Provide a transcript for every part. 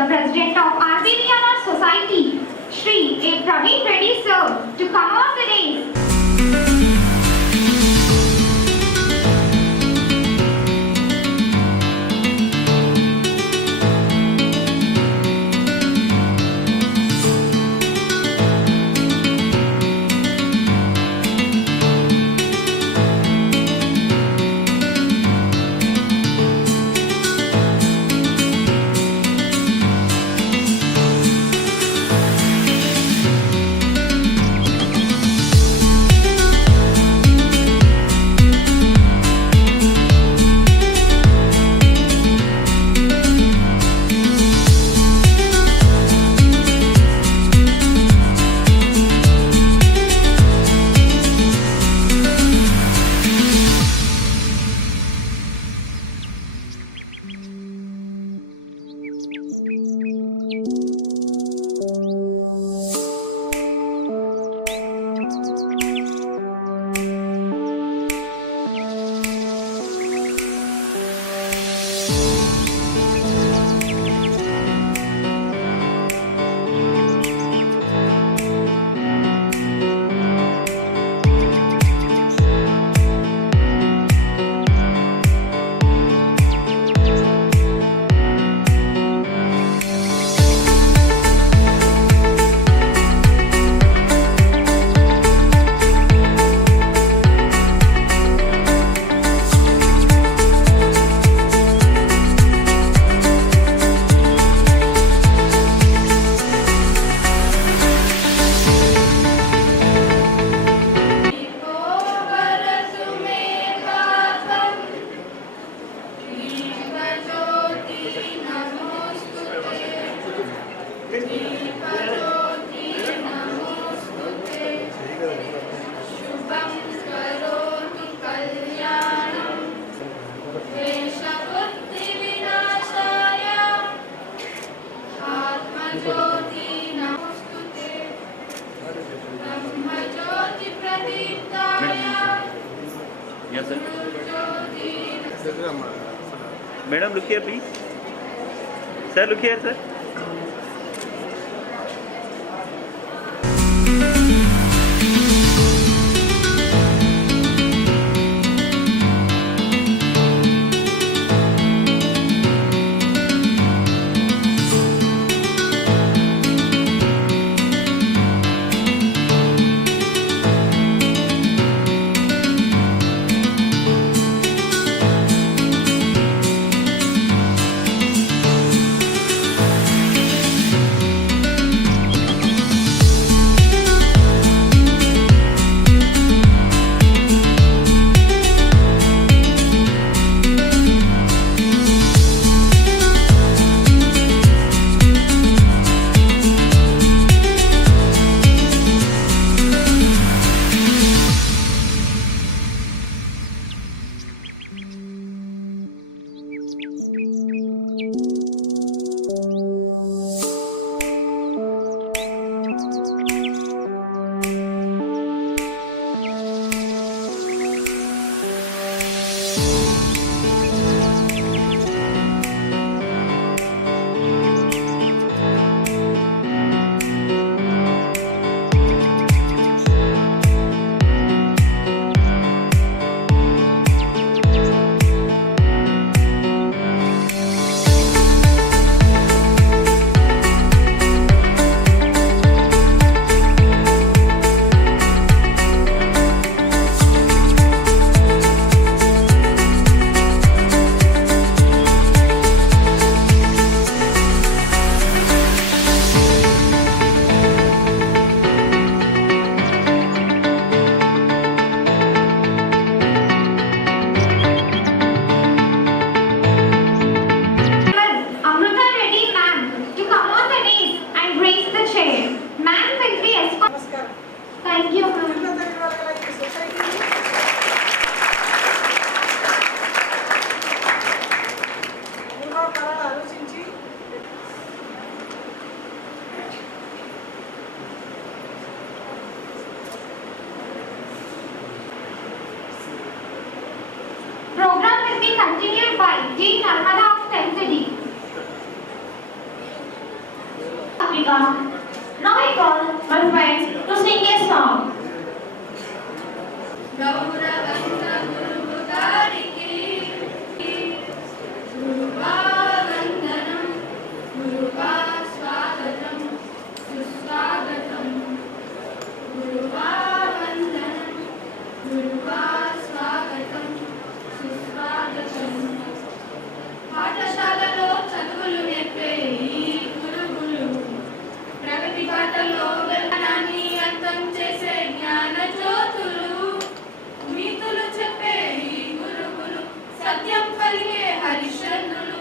the President of RBVNR Society, Shri A. Praveen Reddy sir, to come on the dais. Yes, sir. Madam, look here, please. Sir, look here, sir. Satvika. Now I call my friends to sing a song. గౌరవంత గురువు గారికి గురువా వందనం గురువా స్వాగతం సుస్వాగతం గురువా వందనం గురువా స్వాగతం సుస్వాగతం పాఠశాలలో చదువులు నేర్పే ఈ గురువులు ప్రగతి బాటలో జ్ఞానాన్ని అంతం చేసే జ్ఞాన జ్యోతులు నీతులు చెప్పే ఈ గురువులు సత్యం పలికే హరిశ్చంద్రులు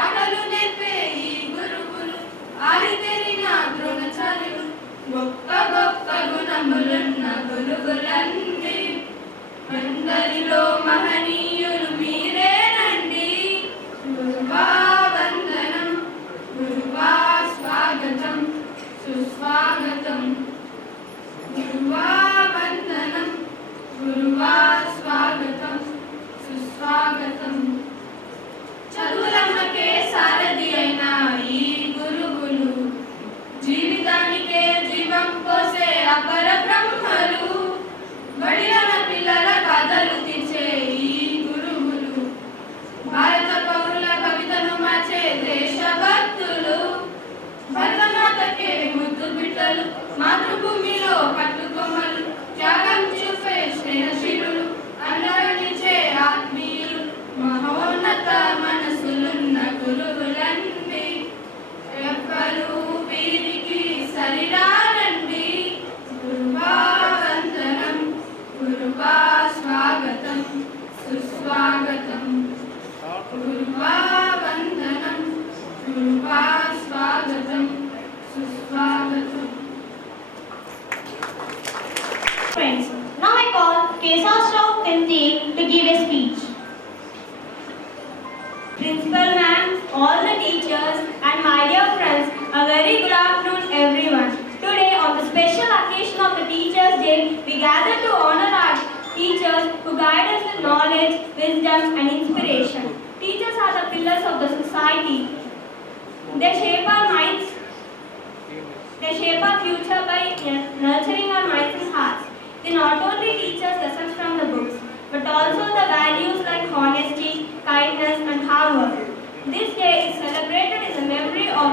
ఆటలు నేర్పే ఈ గురువులు ఆరితేరిన ద్రోణాచార్యులు గొప్ప గొప్ప గుణములున్న గురువులండి అందరిలో మహనీయులు మీరేనండి గురువా వందనం గురువా స్వాగతం సుస్వాగతం గురువా వందనం గురువా స్వాగతం సుస్వాగతం చదువులమ్మకే సారథి అయిన ఈ గురువులు జీవితానికే జీవం పోసే అపర బ్రహ్మలు బడిలోన పిల్లల కథలు తీర్చే ఈ గురువులు భారత పౌరుల కవితను మార్చే దేశభక్తులు భరతమాతకే ముద్దు బిడ్డలు మాతృభూమిలో పట్టుకొమ్మలు త్యాగం చూపే స్నేహశీలులు అందరించే ఆత్మీయులు మహోన్నత మనసులున్న గురువులండి ఎవ్వరూ వీరికి సరిరారండి గురువా వందనం గురువా స్వాగతం సుస్వాగతం గురువా వందనం గురువా స్వాగతం సుస్వాగతం. Friends, now I call Kesasrao Kente to give a speech. Principal ma'am, all the teachers and my dear friends, a very good afternoon everyone. Today on the special occasion of the Teachers' Day, we gather to honor our teachers who guide us with knowledge, wisdom and inspiration. Teachers are the pillars of the society. They shape our minds. They shape our future by nurturing our minds and hearts. They not only teach us lessons from the books, but also the values like honesty, kindness, and hard work. This day is celebrated in the memory of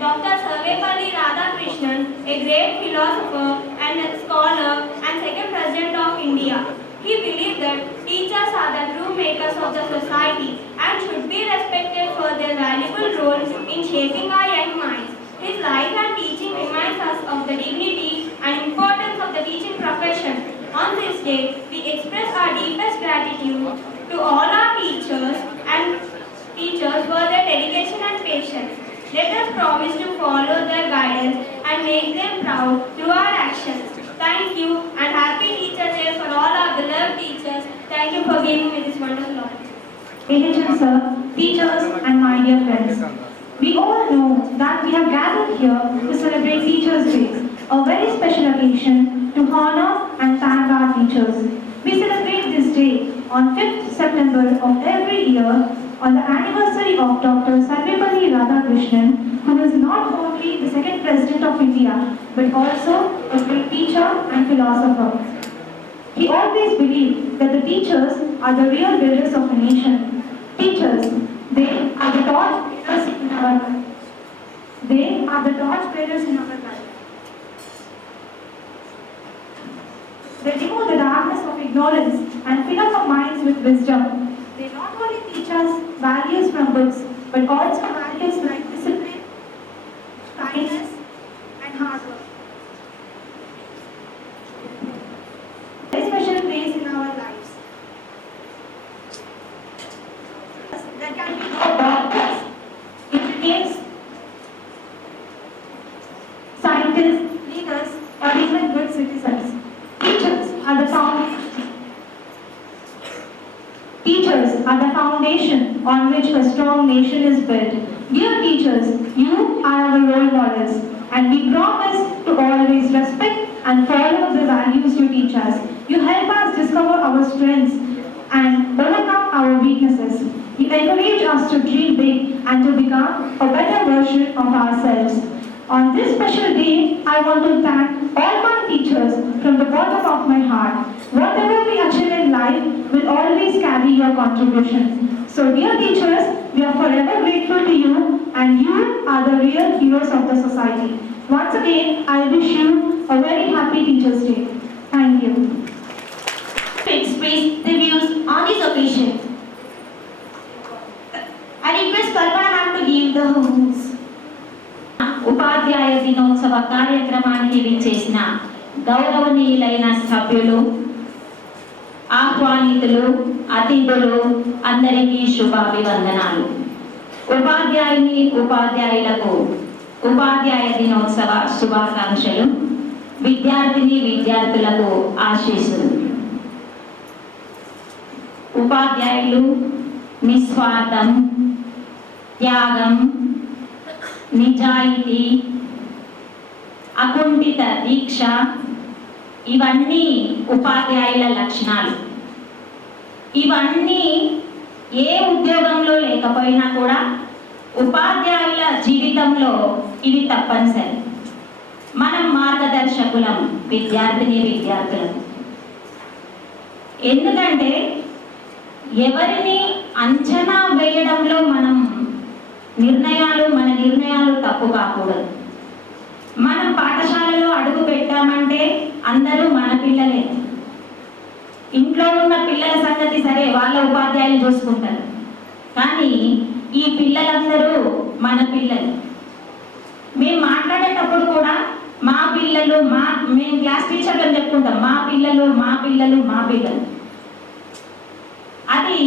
Dr. Sarvepalli Radhakrishnan, a great philosopher and a scholar and second president of India. He believed that teachers are the true makers of the society and should be respected for their valuable role in shaping our young minds. His life and teaching reminds us of the dignity and importance of the teaching profession. On this day, we express our deepest gratitude to all our teachers for their dedication and patience. Let us promise to follow their guidance and make them proud through our actions. Thank you and happy Teachers' Day for all our beloved teachers. Thank you for giving me this wonderful opportunity. AHM sir, teachers and my dear friends. We all know that we have gathered here to celebrate Teachers' Day, a very special occasion to honor and thank our teachers. We celebrate this day on 5th September of every year on the anniversary of Dr. Sarvepalli Radhakrishnan, who is not only the second president of India, but also a great teacher and philosopher. He always believed that the teachers are the real builders of a nation. Teachers, they are the torchbearers in our life. They are the torchbearers in our life. They remove the darkness of ignorance and fill up our minds with wisdom. They not only teach us values from books, but also values like discipline, kindness, and hard work. Very special place in our lives. There can be no doctors, engineers, scientists, leaders, or even good citizens. Teachers are the foundation. Teachers are the foundation on which a strong nation is built. Dear teachers, you are our role models, and we promise to always respect and follow the values you teach us. You help us discover our strengths and overcome our weaknesses. You encourage us to dream big and to become a better version of ourselves. On this special day, I want to thank all my teachers from the bottom of my heart. Whatever we achieve in life will always carry your contribution. So dear teachers, we are forever grateful to you and you are the real heroes of the society. Once again, I wish you a very happy Teachers' Day. Thank you. To express the views on this occasion, I request Kalpana ma'am to give the homes. ఉపాధ్యాయ దినోత్సవ కార్యక్రమానికి విచ్చేసిన గౌరవనీయులైన సభ్యులు, ఆహ్వానితులు, అతిథులు అందరికీ శుభాభివందనాలు. ఉపాధ్యాయుని ఉపాధ్యాయులకు ఉపాధ్యాయ దినోత్సవ శుభాకాంక్షలు. విద్యార్థిని విద్యార్థులకు ఆశీస్సులు. ఉపాధ్యాయులు నిస్వార్థం, త్యాగం, నిజాయితీ, అకుంఠిత దీక్ష ఇవన్నీ ఉపాధ్యాయుల లక్షణాలు. ఇవన్నీ ఏ ఉద్యోగంలో లేకపోయినా కూడా ఉపాధ్యాయుల జీవితంలో ఇవి తప్పనిసరి. మనం మార్గదర్శకులం విద్యార్థిని విద్యార్థులకు. ఎందుకంటే ఎవరిని అంచనా వేయడంలో మన నిర్ణయాలు తప్పు కాకూడదు. మనం పాఠశాలలో అడుగు పెట్టామంటే అందరూ మన పిల్లలే. ఇంట్లో ఉన్న పిల్లల సంగతి సరే, వాళ్ళ ఉపాధ్యాయులు చూసుకుంటారు. కానీ ఈ పిల్లలందరూ మన పిల్లలు. మేము మాట్లాడేటప్పుడు కూడా మా పిల్లలు, మేము క్లాస్ టీచర్లు చెప్పుకుంటాం, మా పిల్లలు మా పిల్లలు మా పిల్లలు. అది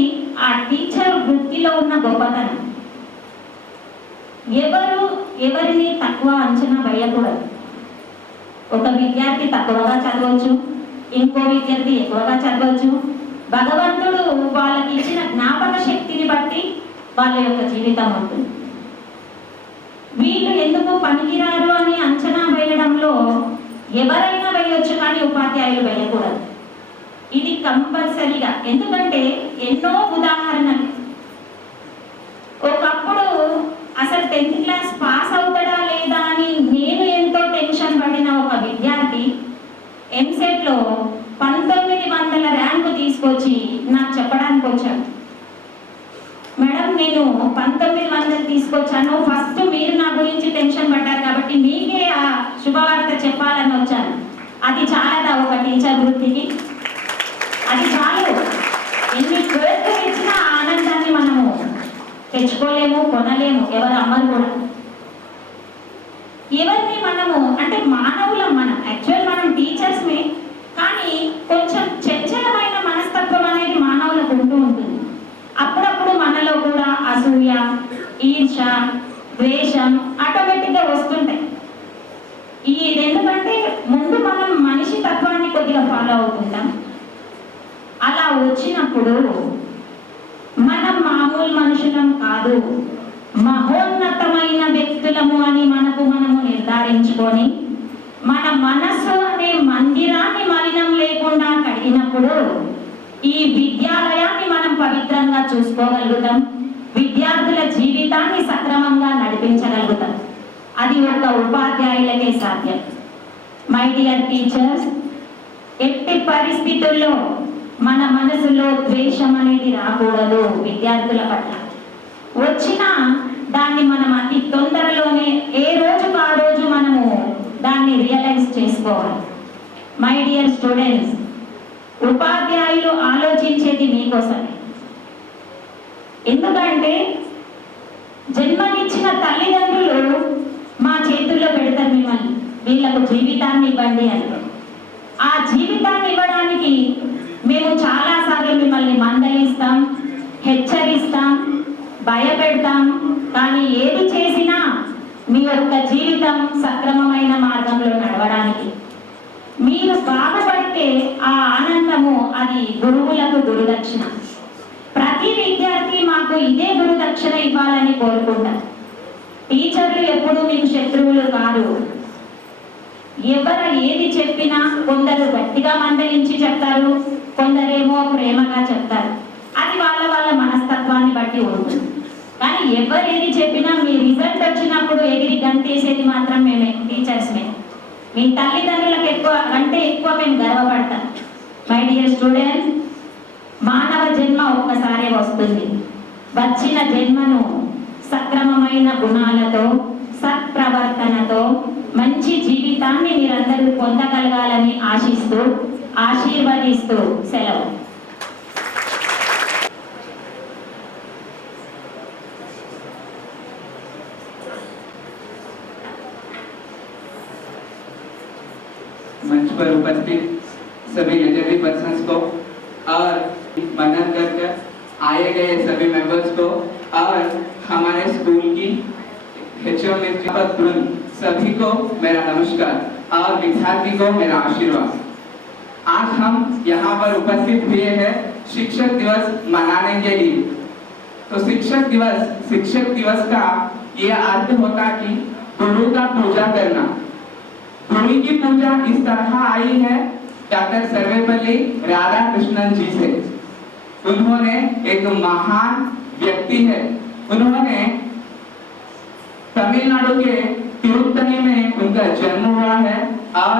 ఆ టీచర్ వృత్తిలో ఉన్న గొప్పతనం. ఎవరిని తక్కువ అంచనా వేయకూడదు. ఒక విద్యార్థి తక్కువగా చదవచ్చు, ఇంకో విద్యార్థి ఎక్కువగా చదవచ్చు. భగవంతుడు వాళ్ళకి ఇచ్చిన జ్ఞాపక శక్తిని బట్టి వాళ్ళ యొక్క జీవితం ఉంటుంది. వీళ్ళు ఎందుకు పనికిరారు అని అంచనా వేయడంలో ఎవరైనా వేయొచ్చు, కానీ ఉపాధ్యాయులు వేయకూడదు. ఇది కంపల్సరీగా. ఎందుకంటే ఎన్నో ఉదాహరణలు. ఒకప్పుడు అసలు 10th క్లాస్ పాస్ అవుతాడా లేదా అని నేను ఎంతో టెన్షన్ పడిన ఒక విద్యార్థి ఎంసెట్లో 1900 ర్యాంకు తీసుకొచ్చి నాకు చెప్పడానికి వచ్చాడు. మేడం, నేను 1900 తీసుకొచ్చాను, ఫస్ట్ మీరు నా గురించి టెన్షన్ పడ్డారు కాబట్టి మీకే ఆ శుభవార్త చెప్పాలని వచ్చాను. అది చాలదా ఒక టీచర్ వృత్తికి? అది చాలు. ఎన్ని కోట్లు ఇచ్చినా ఆనందాన్ని మనము తెచ్చుకోలేము, కొనలేము, ఎవరు అమ్మరు కూడా. ఎవరిని మనము అంటే మానవులం మనం. యాక్చువల్ మనం టీచర్స్మే, కానీ కొంచెం చంచలమైన మనస్తత్వం అనేది మానవులకు ఉంటూ ఉంటుంది. అప్పుడప్పుడు మనలో కూడా అసూయ, ఈర్ష, ద్వేషం ఆటోమేటిక్గా వస్తుంటాయి. ఇది ఎందుకంటే ముందు మనం మనిషి తత్వాన్ని కొద్దిగా ఫాలో అవుతుంటాం. అలా వచ్చినప్పుడు మనం మామూలు మనుషులం కాదు, మహోన్నతమైన వ్యక్తులము అని మనము నిర్ధారించుకొని మన మనస్సు అనే మందిరాన్ని మలినం లేకుండా కడిగినప్పుడు ఈ విద్యాలయాన్ని మనం పవిత్రంగా చూసుకోగలుగుతాం. విద్యార్థుల జీవితాన్ని సక్రమంగా నడిపించగలుగుతాం. అది ఒక ఉపాధ్యాయులకే సాధ్యం. మై డియర్ టీచర్స్, ఎట్టి పరిస్థితుల్లో మన మనసులో ద్వేషం అనేది రాకూడదు. విద్యార్థుల పట్ల వచ్చిన దాన్ని మనం అతి తొందరలోనే ఏ రోజుకు ఆ రోజు మనము దాన్ని రియలైజ్ చేసుకోవాలి. మై డియర్ స్టూడెంట్స్, ఉపాధ్యాయులు ఆలోచించేది మీకోసమే. ఎందుకంటే జన్మనిచ్చిన తల్లిదండ్రులు మా చేతుల్లో పెడతారు మిమ్మల్ని, వీళ్ళకు జీవితాన్ని ఇవ్వండి అని. ఆ జీవితాన్ని ఇవ్వడానికి మేము చాలాసార్లు మిమ్మల్ని మందలిస్తాం, హెచ్చరిస్తాం, భయపెడతాం. కానీ ఏది చేసినా మీ యొక్క జీవితం సక్రమమైన మార్గంలో నడవడానికి మీరు బాధపడితే ఆ ఆనందము అది గురువులకు గురుదక్షిణ. ప్రతి విద్యార్థి మాకు ఇదే గురుదక్షిణ ఇవ్వాలని కోరుకుంటారు. టీచర్లు ఎప్పుడు మీకు శత్రువులు కాదు. ఎవరు ఏది చెప్పినా కొందరు గట్టిగా మందలించి చెప్తారు, కొందరేమో ప్రేమగా చెప్తారు. అది వాళ్ళ వాళ్ళ మనస్తత్వాన్ని బట్టి ఉంటుంది. కానీ ఎవరు ఏది చెప్పినా మీ రిజల్ట్ వచ్చినప్పుడు ఎగిరి గంతేసేది మాత్రం మేము మీ తల్లిదండ్రులకు ఎక్కువ కంటే ఎక్కువ మేము గర్వపడతాం. మై డియర్ స్టూడెంట్స్, మానవ జన్మ ఒక్కసారే వస్తుంది. వచ్చిన జన్మను సక్రమమైన గుణాలతో, సత్ప్రవర్తనతో మంచి జీవితాన్ని మీరందరూ పొందగలగాలని ఆశిస్తూ, ఆశీర్వదిస్తూ సెలవు. मंच पर उपस्थित सभी लेजेंडरी पर्सन्स को और मदद कर आए गए सभी मेंबर्स को और हमारे स्कूल की HM सभी को मेरा नमस्कार और विद्यार्थी को मेरा आशीर्वाद। आज हम यहाँ पर उपस्थित हुए हैं शिक्षक दिवस मनाने के लिए। तो शिक्षक दिवस का ये अर्थ होता कि गुरु का पूजा करना। गुरु की पूजा इस तरह आई है डॉक्टर सर्वेपल्ली राधाकृष्णन जी से। उन्होंने एक महान व्यक्ति है। उन्होंने तमिलनाडु के तिरुपति में उनका जन्म हुआ है और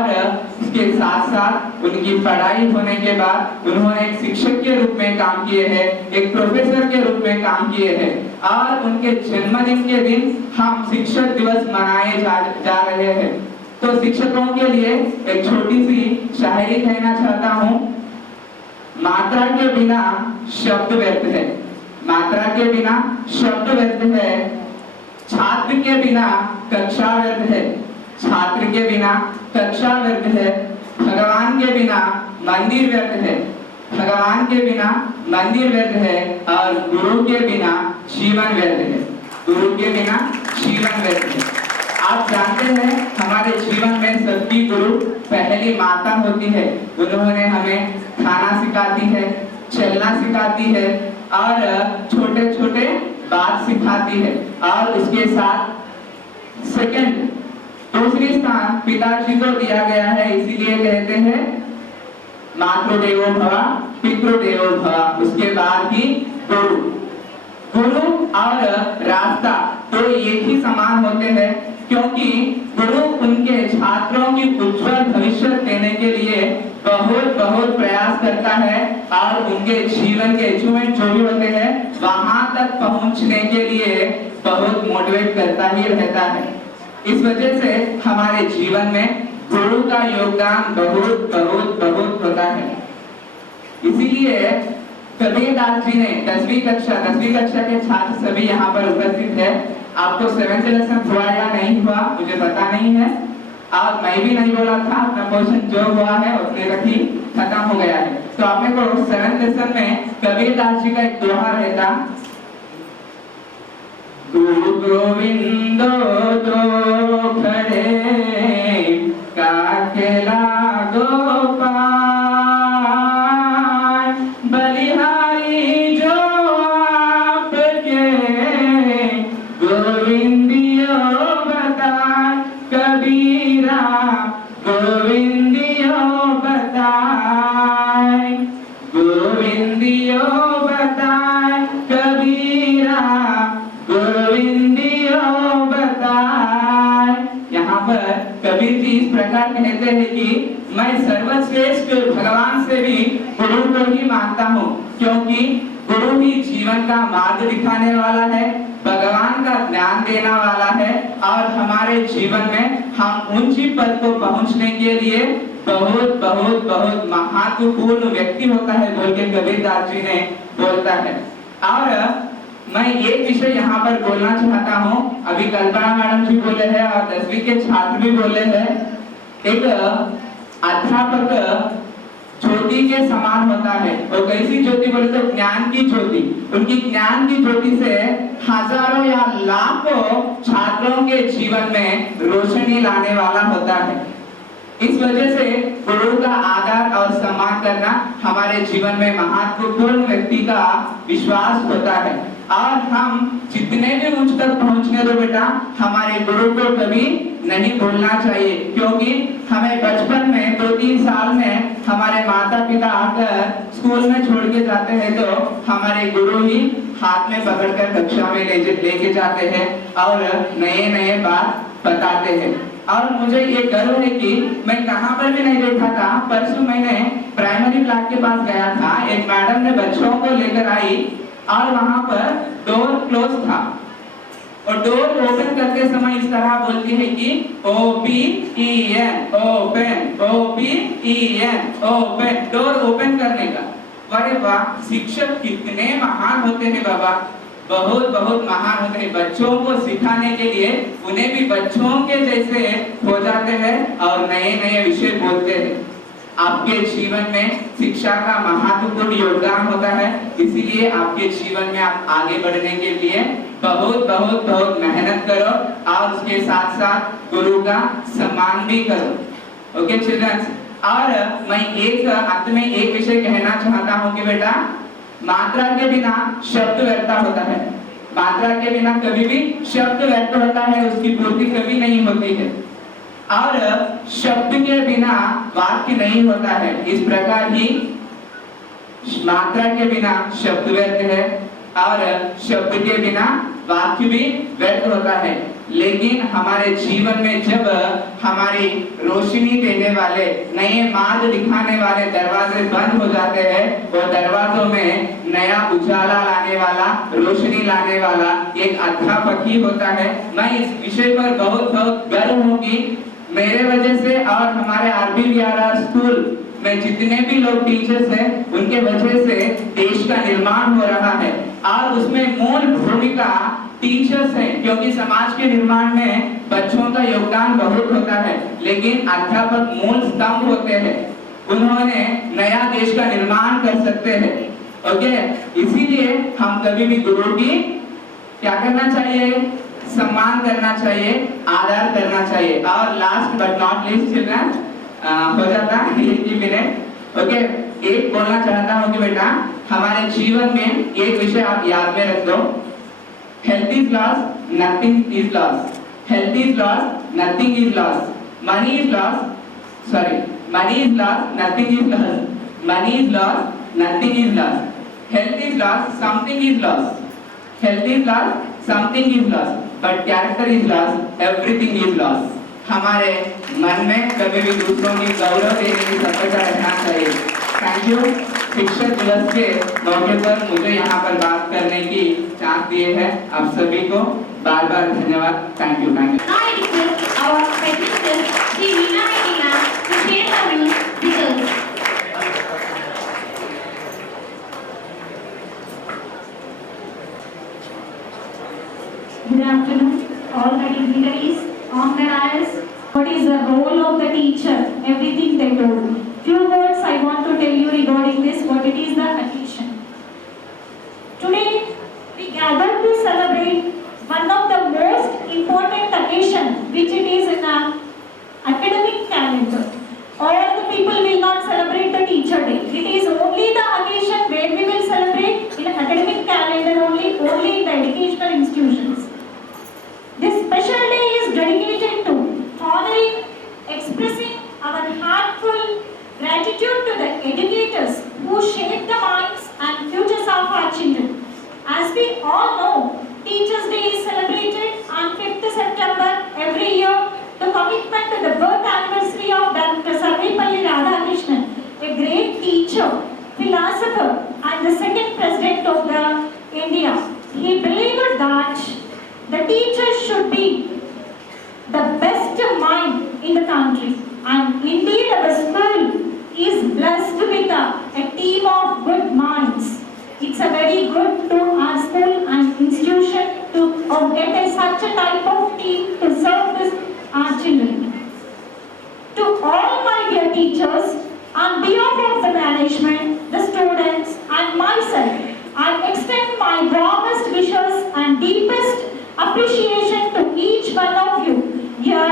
इसके साथ साथ उनकी पढ़ाई होने के बाद उन्होंने एक शिक्षक के रूप में काम किए हैं, एक प्रोफेसर के रूप में काम किए हैं और उनके जन्मदिन के दिन हम शिक्षक दिवस मनाए जा रहे हैं। तो शिक्षकों के लिए एक छोटी सी शायरी कहना चाहता हूँ। मात्रा के बिना शब्द व्यर्थ है, मात्रा के बिना शब्द व्यर्थ है, छात्र के बिना कक्षा व्यर्थ है, छात्र के बिना कक्षा व्यर्थ है, भगवान के बिना मंदिर व्यर्थ है, भगवान के बिना मंदिर व्यर्थ है और गुरु के बिना जीवन व्यर्थ है, गुरु के बिना जीवन व्यर्थ है। आप जानते हैं हमारे जीवन में सबकी गुरु पहली माता होती है। उन्होंने हमें खाना सिखाती है, चलना सिखाती है और छोटे छोटे बात सिखाती है और उसके साथ दूसरी स्थान पिताजी को दिया गया है। इसीलिए कहते हैं मातृदेवो भव पितृदेवो भव, उसके बाद ही गुरु और रास्ता तो एक ही समान होते हैं, क्योंकि गुरु उनके छात्रों की उज्जवल भविष्य देने के लिए बहुत प्रयास करता है और उनके जीवन के अचीवमेंट जो भी होते हैं वहां तक पहुंचने के लिए बहुत मोटिवेट करता ही रहता है। इस वजह से हमारे जीवन में गुरु का योगदान बहुत होता है। इसीलिए कबीरदास जी ने 10वीं कक्षा के छात्र सभी यहाँ पर उपस्थित है। आपको 7th लेसन हुआ या नहीं हुआ मुझे पता नहीं है और मैं भी नहीं बोला था। अपना पोर्शन जो हुआ है उतने तक ही खत्म हो गया है। तो आपने को 7th लेसन में कबीरदास जी का एक दोहा रहता, गुरु गोविंद दो खड़े काकेला गोपाल, बलिहारी जो आपके गोविंदियो बताए, कबीरा गोविंदियो बताए, गोविंदियो बताए, कबीरा गोविंदियो बताए। यहाँ पर कबीर जी इस प्रकार कहते हैं कि मैं सर्वश्रेष्ठ भगवान से भी गुरु को ही मानता हूँ, क्योंकि गुरु ही जीवन का मार्ग दिखाने वाला है, भगवान का ज्ञान देने वाला है और हमारे जीवन में हम ऊंची पद को पहुंचने के लिए बहुत महत्वपूर्ण व्यक्ति होता है बोल के कबीरदास जी ने बोलता है। और मैं एक विषय यहाँ पर बोलना चाहता हूँ। अभी कल्पना मैडम जी बोले हैं और 10वीं के छात्र भी बोले हैं। एक अध्यापक ज्योति के समान होता है। और कैसी ज्योति बोले तो ज्ञान की ज्योति। उनकी ज्ञान की ज्योति से हजारों या लाखों छात्रों के जीवन में रोशनी लाने वाला होता है। इस वजह से गुरु का आदर और सम्मान करना हमारे जीवन में महत्वपूर्ण व्यक्ति का विश्वास होता है। और हम जितने भी ऊंच तक पहुंचने दो बेटा, हमारे गुरु को कभी नहीं भूलना चाहिए, क्योंकि हमें बचपन में 2-3 साल में हमारे माता पिता आकर स्कूल में छोड़ के जाते हैं, तो हमारे गुरु ही हाथ में पकड़कर कक्षा में लेके जाते हैं और नए बात बताते हैं। और मुझे ये गर्व है कि मैं कहाँ पर भी नहीं देखा था। परसों मैंने प्राइमरी क्लास के पास गया था, एक मैडम ने बच्चों को लेकर आई और वहाँ पर डोर क्लोज था और डोर ओपन करते समय इस तरह बोलती है कि OPEN open, OPEN open, door open करने का। अरे वाह, शिक्षक कितने महान होते हैं बाबा, बहुत बहुत महान होते हैं। बच्चों को सिखाने के लिए उन्हें भी बच्चों के जैसे हो जाते हैं और नए नए विषय बोलते हैं। आपके जीवन में शिक्षा का महत्वपूर्ण योगदान होता है, इसीलिए आपके जीवन में आप आगे बढ़ने के लिए बहुत बहुत बहुत मेहनत करो और उसके साथ साथ गुरु का सम्मान भी करो। ओके चिल्ड्रंस, और मैं एक अंत में एक विषय कहना चाहता हूँ कि बेटा, मात्रा के बिना शब्द व्यर्थ होता है। मात्रा के बिना कभी भी शब्द व्यर्थ होता है, उसकी पूर्ति कभी नहीं होती है। और शब्द के बिना वाक्य नहीं होता है। इस प्रकार ही मात्रा के बिना शब्द व्यर्थ है और शब्द के बिना वाक्य भी व्यर्थ होता है। लेकिन हमारे जीवन में जब हमारी रोशनी देने वाले, नए मार्ग दिखाने वाले दरवाजे बंद हो जाते हैं, वो दरवाजों में नया उजाला लाने वाला, रोशनी लाने वाला एक अध्यापक ही होता है। मैं इस विषय पर बहुत बहुत गर्व हूँ कि मेरे वजह से और हमारे RBVRR स्कूल में जितने भी लोग टीचर्स हैं, उनके वजह से देश का निर्माण हो रहा है और उसमें मूल भूमिका टीचर्स हैं, क्योंकि समाज के निर्माण में बच्चों का योगदान बहुत होता है, लेकिन अध्यापक मूल स्तंभ होते हैं। उन्होंने नया देश का निर्माण कर सकते हैं। ओके, इसीलिए हम कभी भी गुरु की क्या करना चाहिए, सम्मान करना चाहिए, आदर करना चाहिए। और last but not least children, हो जाता है एक ही मिनट। ओके, एक बोलना चाहता हूँ कि बेटा, हमारे जीवन में एक विषय आप याद में रख दो, health is loss, nothing is loss. Health is loss, nothing is loss. Money is loss, sorry, money is loss, nothing is loss. Money is loss, nothing is loss. Health is loss, something is loss. Health is loss, something is loss, but character is loss, everything is loss. हमारे मन में कभी भी दूसरों की गौरव देने की सतर्कता रहना चाहिए। Thank you. शिक्षक दिवस के मौके पर मुझे यहाँ पर बात करने की चांस दिए है, आप सभी को बार बार धन्यवाद। Thank you, thank you. Now I request our headmistress, Sri Veena Medina, to share her views with us. Good afternoon, all the dignitaries on the dais. What is the role of the teacher? Everything they told. Few words I want to tell you regarding this, what it is the occasion. Today we gather to celebrate one of the most important occasion which it is in our academic calendar. All the people will not celebrate the teacher day. It is only the occasion where we will celebrate in academic calendar only in the educational institutions. This special day is dedicated to honoring, expressing our heartful gratitude to the educators who shape the minds and futures of our children. As we all know, Teachers' Day is celebrated on 5th September every year to commitment to the birth anniversary of Dr. Sarvepalli Radhakrishnan, a great teacher, philosopher, and the second president of the India. He believed that the teachers should be the best mind in the country, and indeed our school is blessed with a team of good minds. It's a very good to our school and institution to get such a type of team to serve this our children. To all my dear teachers, on behalf of the management, the students, and myself, I extend my warmest wishes and deepest appreciation to each one of you. Your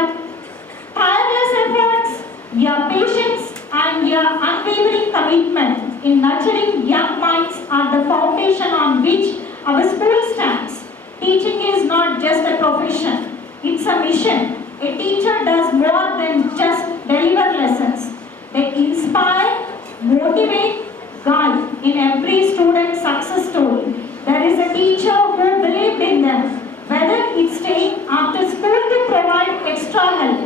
tireless efforts, your patience, and your unwavering commitment in nurturing young minds are the foundation on which our school stands. Teaching is not just a profession, it's a mission. A teacher does more than just deliver lessons. They inspire, motivate, guide in every student's success story. There is a teacher who believed in them, whether it's staying after school to provide extra help,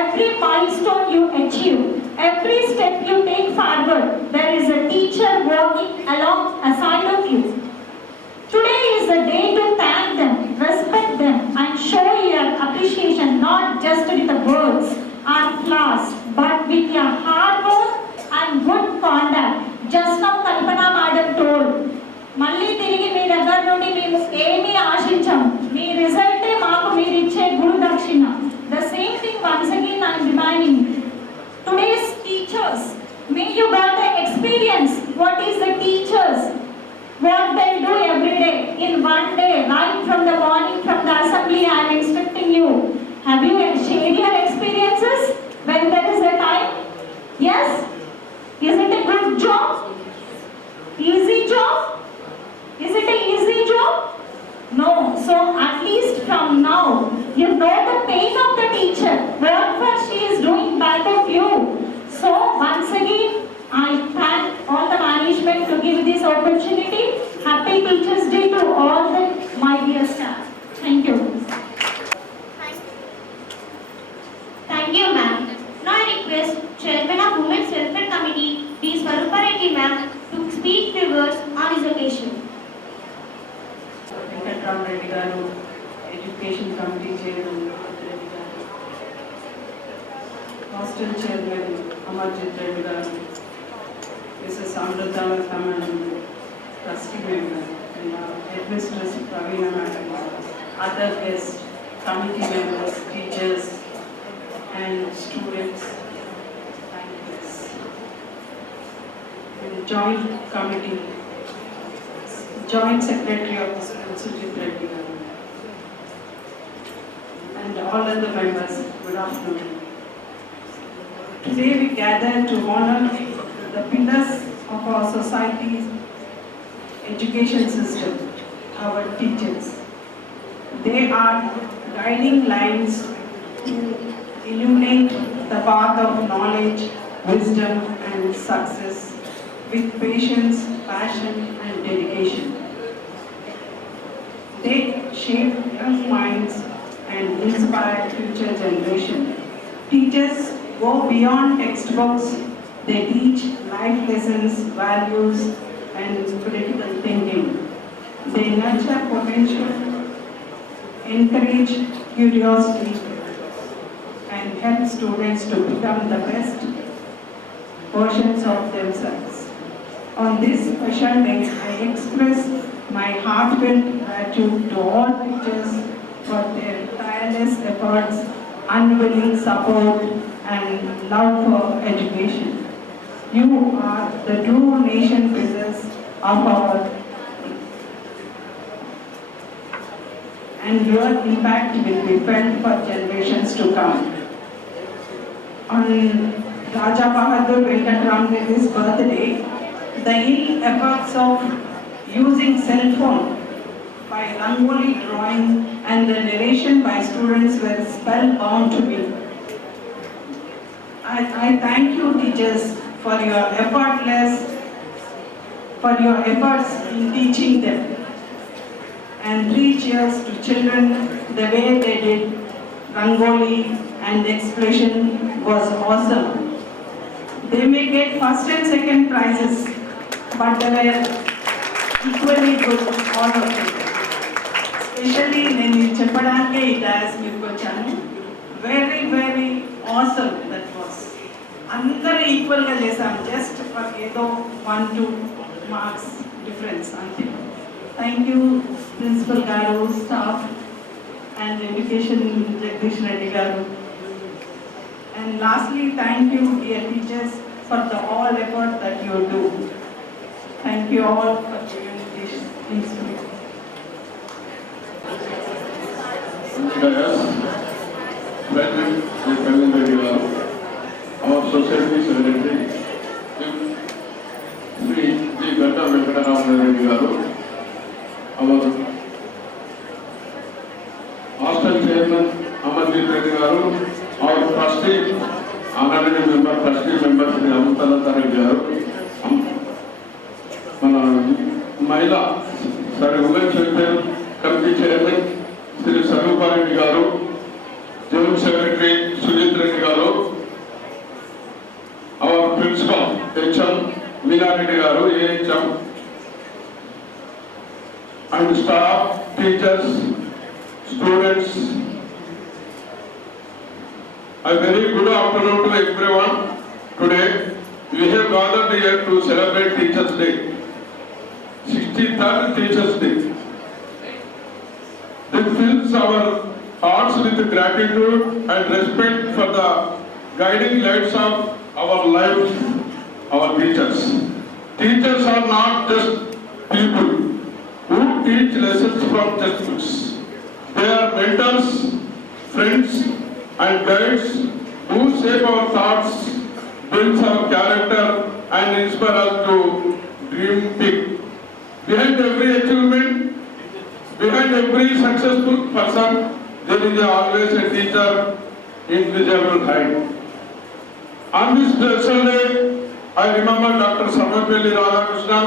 every milestone you achieve, every step you take forward, there is a teacher walking alongside of you. Today is the day to thank them, respect them, and show your appreciation not just with the words or flaws, but with your hard work and good conduct. Just now Kalpana madam told, మళ్ళీ తిరిగి మీ దగ్గర నుండి మేము ఏమీ ఆశించాం, మీ రిజల్టే మాకు మీరు ఇచ్చే గురు దక్షిణ. The same thing once again I am reminding today's teachers. May you got the experience. What is the teachers? What they do every day in one day, right from the morning from the assembly. I am instructing you. Have you shared your experiences when there is a time? Yes. Is it a good job? Easy job? Is it an easy job? No. So at least from now, you know the pain of the teacher, whatever she is doing back of you. So once again, I thank all the management to give this opportunity. Happy Teachers Day to all the my dear staff. Thank you. Thank you, ma'am. Now I request Chairman of Women's Welfare Committee, D. Swarupa Reddy ma'am, to speak few words on this occasion. Venkatram రెడ్డి గారు, education committee chairman Reddy గారు, hostel chairman Amarjit Reddy గారు, Mrs Amrita madam, trustee member, headmistress Praveena madam, other guest, committee members, teachers and students, and joint committee, joint secretary of the school, Sujit Reddy garu, and all other members, good afternoon. Today we gather to honor the pillars of our society's education system, our teachers. They are guiding lines to illuminate the path of knowledge, wisdom and success with patience, passion and dedication. They shape young minds and inspire future generation. Teachers go beyond textbooks. They teach life lessons, values and critical thinking. They nurture potential, encourage curiosity, and help students to become the best versions of themselves. On this special day, I express my heartfelt gratitude to all teachers for their tireless efforts, unwilling support, and love for education. You are the true nation builders of our, and your impact will be felt for generations to come. On Raja Bahadur Venkatram Reddy's birthday, the ill efforts of using cell phone by Rangoli drawing and the narration by students were spellbound to me. I thank you teachers for your efforts in teaching them, and 3 cheers to children the way they did Rangoli, and the expression was awesome. They may get first and second prizes, but they were equally good, all of them. Especially నేను చెప్పడానికే ఈ డాన్స్ మీకు వచ్చాను. Very very awesome that was. అందరూ ఈక్వల్గా చేశాం, just for ఏదో 1-2 marks difference అంతే. థ్యాంక్ యూ ప్రిన్సిపల్ గారు, staff and education Jagdish Reddy garu. And lastly, thank you dear teachers for the all effort that you do. Thank you all for giving this inspiration. Our society secretary, Sri Ganda Venkatram Reddy garu, our hostel chairman Amarjit Reddy garu, our trustee, honorary member, trustee member Sri Amruta Reddy garu, Mahila, sorry, Women's Welfare Committee chairman Sri Swarupa Reddy garu, joint secretary Sujit Reddy garu, HM Meenareddy garu, AHM, and staff, teachers, students. A very good afternoon to everyone. Today we have gathered here to celebrate Teachers' Day, 63rd Teachers' Day. This fills our hearts with gratitude and respect for the guiding lights of our lives, our teachers. Teachers are not just people who teach lessons from textbooks. They are mentors, friends, and guides who shape our thoughts, build our character, and inspire us to dream big. Behind every achievement, behind every successful person, there is always a teacher invisible hide. On this special day, I remember Dr. Sarvapalli Radhakrishnan,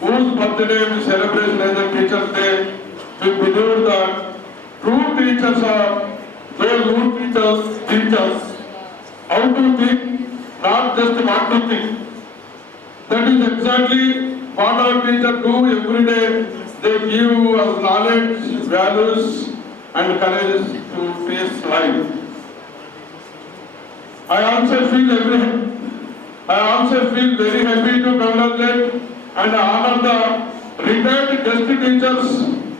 whose birthday we celebrate as a Teachers' Day. We believe that true teachers are those who teach us how to think, not just what to think. That is exactly what our teachers do every day. They give us knowledge, values, and courage to face life. I also feel very happy to congratulate and honor the retired guest teachers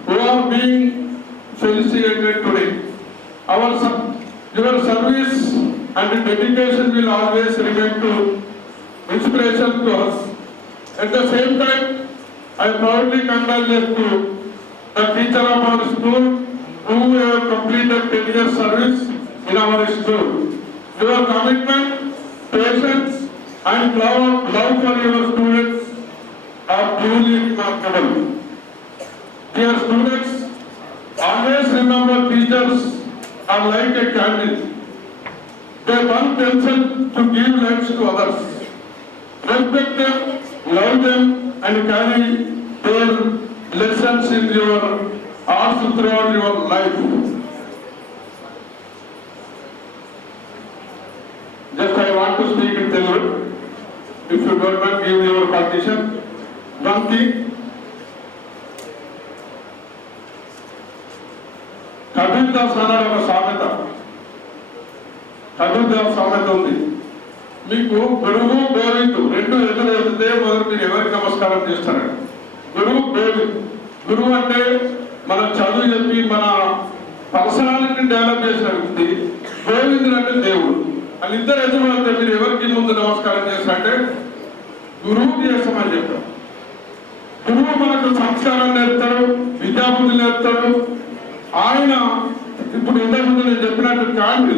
who are being felicitated today. Your service and dedication will always remain inspiration to us. At the same time, I proudly congratulate to the teacher of our school who have completed 10 years service in our school. Your commitment, patience, and love for your students are truly remarkable. Dear students, always remember teachers are like a candle. They burn themselves to give light to others. Respect them, love them, and carry their lessons in your hearts throughout your life. Just I want to speak in Telugu. If you don't mind, give your permission. One thing. Kabir దాస్ అన్నాడు ఒక సామెత. కబీర్ దాస్ సామెత ఉంది, మీకు గురువు గోవిందు రెండు ఎదురెళ్తే మొదలు మీరు ఎవరికి నమస్కారం చేస్తారండి? గురువు గోవింద్. గురువు అంటే మన చదువు చెప్పి మన పర్సనాలిటీని డెవలప్ చేసిన వ్యక్తి. గోవిందుడు అంటే దేవుడు. వాళ్ళిద్దరు ఎదురుపడితే మీరు ఎవరికి ముందు నమస్కారం చేస్తారంటే గురువుకి చేస్తామని చెప్పారు. గురువు మనకు సంస్కారం నేర్పుతాడు, విద్యాబుద్ధులు నేర్పుతాడు. ఆయన ఇప్పుడు ఇంతకుముందు నేను చెప్పినట్టు కాండి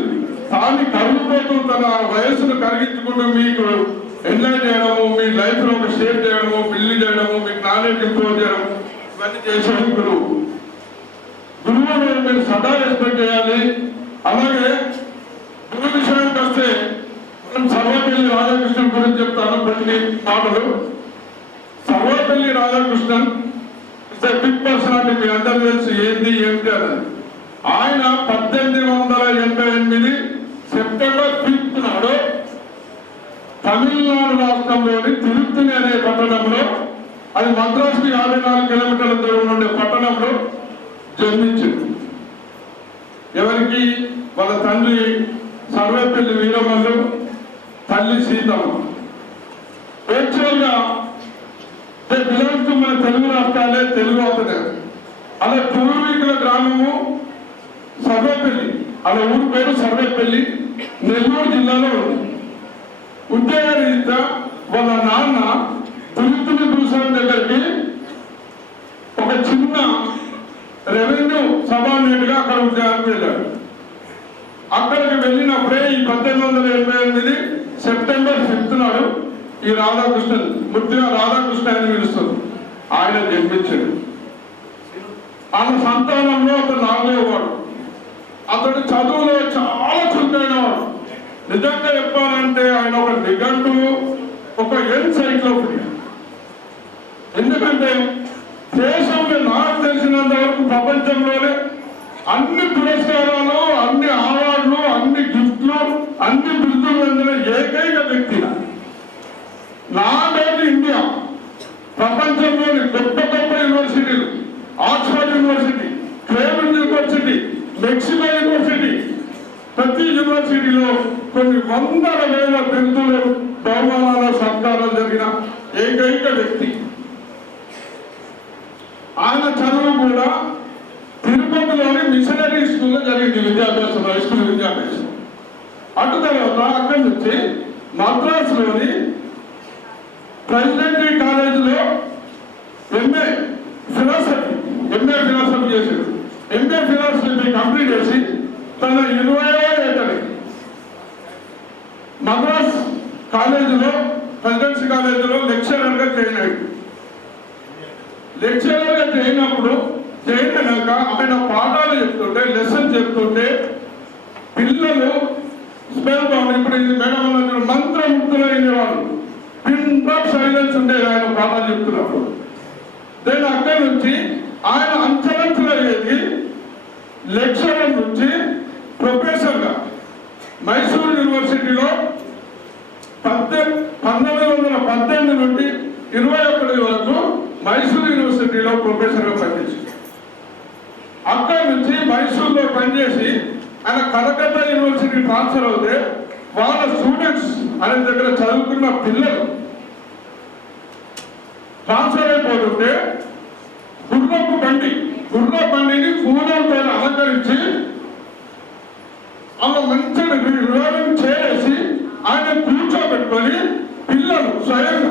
తాను కరుగుపోతూ తన వయస్సును కరిగించుకుంటూ మీకు ఎంజాయ్ చేయడము, మీ లైఫ్ లో ఒక షేర్ చేయడము, బిల్లు చేయడము, మీకు నాలెడ్జ్ ఇంప్రూవ్ చేయడం, ఇవన్నీ చేసేది గురువు. గురువును మీరు సదా రెస్పెక్ట్ చేయాలి. అలాగే గురువు విషయానికి వస్తే మనం సర్వపల్లి రాధాకృష్ణన్ గురించి చెప్తాను కొన్ని మాటలు. సర్వపల్లి రాధాకృష్ణన్ బిగ్ పర్సనాలిటీ, మీ అందరూ తెలుసు ఏంటి ఏమిటి అన్నది. ఆయన 1888 సెప్టెంబర్ 5 నాడు తమిళనాడు రాష్ట్రంలోని తిరుత్తని అనే పట్టణంలో, అది మద్రాసుకి 54 కిలోమీటర్ల దూరం ఉండే పట్టణంలో జన్మించింది. ఎవరికి? వాళ్ళ తండ్రి సర్వేపల్లి వీరమల్లు, తల్లి సీతమ్మ. యాక్చువల్గా బిలాంగ్స్ టు మన తెలుగు రాష్ట్రాలే, తెలుగు అవుతుంది. అలా పూర్వీకుల గ్రామము సర్వేపల్లి, అలా ఊరి పేరు సర్వేపల్లి, నెల్లూరు జిల్లాలో ఉంది. ఉద్యోగ రీత్యా వాళ్ళ నాన్న తిరుత్తని భూస్వామి దగ్గరికి ఒక చిన్న రెవెన్యూ సబార్డినేట్గా అక్కడ ఉద్యోగానికి వెళ్ళాడు. అక్కడికి వెళ్ళినప్పుడే ఈ 1888 సెప్టెంబర్ 5 నాడు ఈ రాధాకృష్ణన్, ముద్దుగా రాధాకృష్ణ అని పిలుస్తుంది, ఆయన జన్మించాడు. ఆయన సంతానంలో అతను 4వ వాడు. అతడు చదువులో చాలా చురుకైన వాడు. నిజంగా చెప్పాలంటే ఆయన ఒక నిఘంటువు, ఒక ఎన్సైక్లోపీడియా. ఎందుకంటే దేశంలో నాకు తెలిసినంత వరకు ప్రపంచంలోనే అన్ని పురస్కారాలు, అన్ని అవార్డులు, అన్ని గిఫ్ట్లు, అన్ని బిరుదులు పొందిన ఏకైక వ్యక్తి. ప్రతి యూనివర్సిటీలో కొన్ని వందల వేల బిరుదులు బహుమానాల సత్కారాలు జరిగిన ఏకైక వ్యక్తి. ఆయన చదువు కూడా తిరుపతిలోని మిషనరీ స్కూల్లో జరిగింది విద్యాభ్యాసం, హై స్కూల్ విద్యాభ్యాసం. అటు తర్వాత అక్కడి నుంచి మద్రాసులోని ప్రెసిడెంటరీ కాలేజీలో ఎంఏ ఫిలాసఫీ చేశాడు. ఎంఏ ఫిలాసఫీ కంప్లీట్ చేసి తన 20వ ఏటని మద్రాస్ కాలేజీలో ప్రెసిడెన్సీ కాలేజీలో లెక్చరర్గా జాయిన్ అయ్యాడు. లెక్చరర్గా జాయిన్ అయినాక ఆయన పాఠాలు చెప్తుంటే, లెసన్ చెప్తుంటే పిల్లలు స్పెల్ బాగుంది. ఇప్పుడు ఇది మేడం మంత్రముగ్ధులైన వాళ్ళు పిన్ డ్రాప్ సైలెన్స్ ఉండేది ఆయన పాఠాలు చెప్తున్నప్పుడు. దెన్ అక్కడి నుంచి ఆయన అంచలంచలు అయ్యేది లెక్చరర్ నుంచి ప్రొఫెసర్గా మైసూరు యూనివర్సిటీలో 1918 నుండి 21 వరకు మైసూరు యూనివర్సిటీలో ప్రొఫెసర్గా పనిచేసి అక్కడి నుంచి మైసూరులో పనిచేసి ఆయన కలకత్తా యూనివర్సిటీ ట్రాన్స్ఫర్ అవుతే వాళ్ళ స్టూడెంట్స్ ఆయన దగ్గర చదువుకున్న పిల్లలు ట్రాన్స్ఫర్ అయిపోతుంటే గుర్ర బండిని పూలతో అలంకరించి అలా మంచిగా రివైవింగ్ చేసి ఆయన కూర్చోబెట్టుకొని పిల్లలు స్వయంగా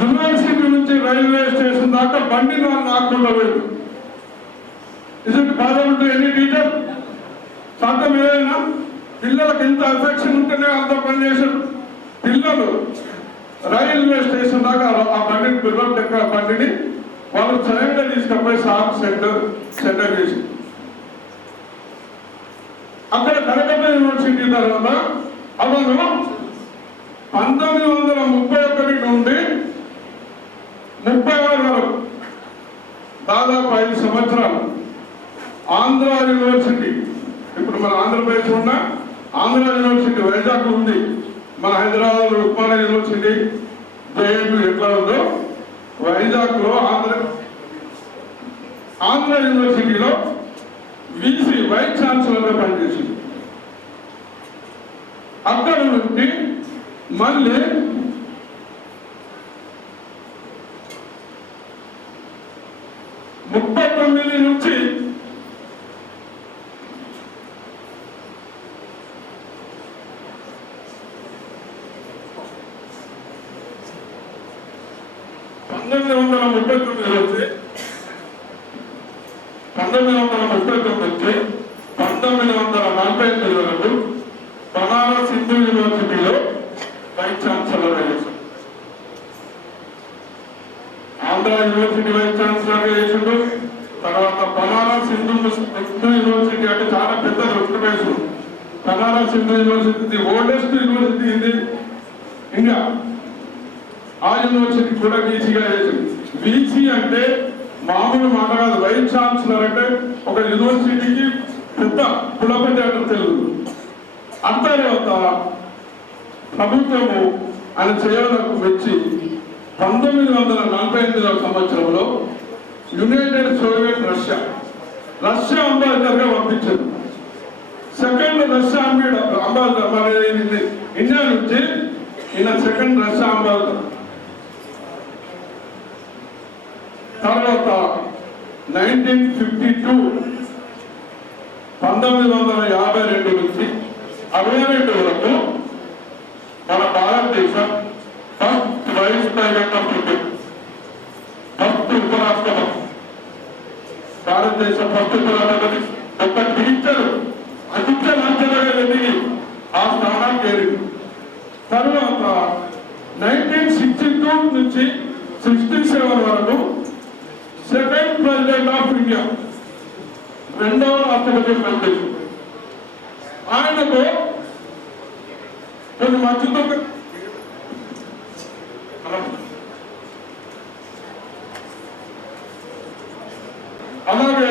యూనివర్సిటీ నుంచి రైల్వే స్టేషన్ దాకా బండి నాకుండా లేదు. Is it possible to any teacher? సాధ్యం ఏదైనా? పిల్లలకు ఎంత అఫెక్షన్ ఉంటేనే అంత పని చేశారు. పిల్లలు రైల్వే స్టేషన్ దాకా ఆ బండిని పిల్లల దగ్గర బండిని వాళ్ళు స్వయంగా తీసుకపోయి సాఫ్ సెంటర్ చేసి అక్కడ కలకత్తా యూనివర్సిటీ తర్వాత అతను 1931 నుండి 36 వరకు దాదాపు 5 సంవత్సరాలు ఆంధ్ర యూనివర్సిటీ, ఇప్పుడు మన ఆంధ్రప్రదేశ్ ఉన్న ఆంధ్ర యూనివర్సిటీ వైజాగ్ ఉంది, మన హైదరాబాద్ ఉస్మానియా యూనివర్సిటీ జేఎన్యూ ఎట్లా ఉందో వైజాగ్లో ఆంధ్ర యూనివర్సిటీలో వీసీ వైస్ ఛాన్సలర్గా పనిచేసింది. అక్కడ నుండి మళ్ళీ ముప్పై 39 నుంచి 1948 వరకు బనారస్ హిందూ యూనివర్సిటీలో వైస్ ఛాన్సలర్ చేశారు. ఆంధ్ర యూనివర్సిటీ వైస్ ఛాన్సలర్ చేసిండు. తర్వాత బనారస్ హిందూ యూనివర్సిటీ అంటే చాలా పెద్ద ఉత్తరప్రదేశ్. బనారస్ Hindu university the oldest university in India. ఆ యూనివర్సిటీ కూడా వీసీగా చేసింది. వీసీ అంటే మామూలు మాట కాదు. వైస్ ఛాన్సలర్ అంటే ఒక యూనివర్సిటీకి పెద్ద కులపతి అంటే తెలుగు. అంత తర్వాత ప్రభుత్వము ఆయన సేవలకు మెచ్చి 1948వ సంవత్సరంలో యునైటెడ్ సోవియట్ రష్యా అంబాసిడర్గా పంపించారు. సెకండ్ రష్యా అంబాసిడర్ మన ఇండియా నుంచి ఈయన సెకండ్ రష్యా అంబాసిడర్. తర్వాత 1952 నుంచి 62 వరకు మన భారతదేశం first vice president of India, first ఉపరాష్ట్రపతి, భారతదేశం ఫస్ట్ ఉపరాష్ట్రపతి ఒక టీచర్ అత్యంతగా ఎదిగి ఆ స్థానానికి చేరింది. తర్వాత 1962 నుంచి 67 వరకు సెకండ్ ప్రెసిడెంట్ ఆఫ్ ఇండియా, రెండవ రాష్ట్రపతి పనిచేసింది. ఆయనకు కొన్ని మధ్యతో అలాగే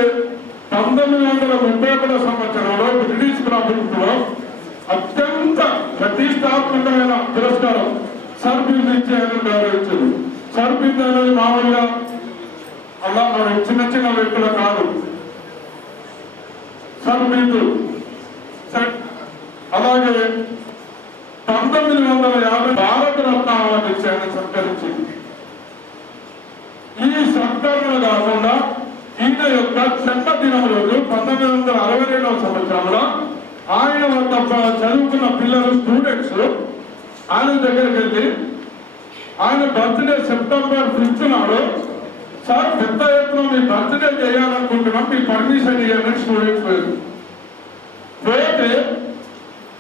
1931 సంవత్సరంలో బ్రిటిష్ ప్రభుత్వం అత్యంత ప్రతిష్టాత్మకమైన పురస్కారం సర్ బిరుదు ఇచ్చి ఆయన గౌరవించింది. సర్ బిరుదు అనేది మామూలుగా అలా చిన్న చిన్న వ్యక్తులు కాదు. సర్ బిందు సెట్. అలాగే 1950 భారతరత్న అవార్డు ఇచ్చాయని సత్కరించింది. ఈ సత్కరణ కాకుండా ఈయన యొక్క జన్మదినం రోజు 1962వ సంవత్సరంలో ఆయన వద్ద చదువుకున్న పిల్లలు స్టూడెంట్స్ ఆయన దగ్గరికి వెళ్ళి ఆయన బర్త్డే సెప్టెంబర్ 5 నాడు సార్ పెద్ద ఎత్తున మీ బర్త్డే చేయాలనుకుంటున్నాం, మీ పర్మిషన్ ఇవ్వాలని స్టూడెంట్స్ పోతే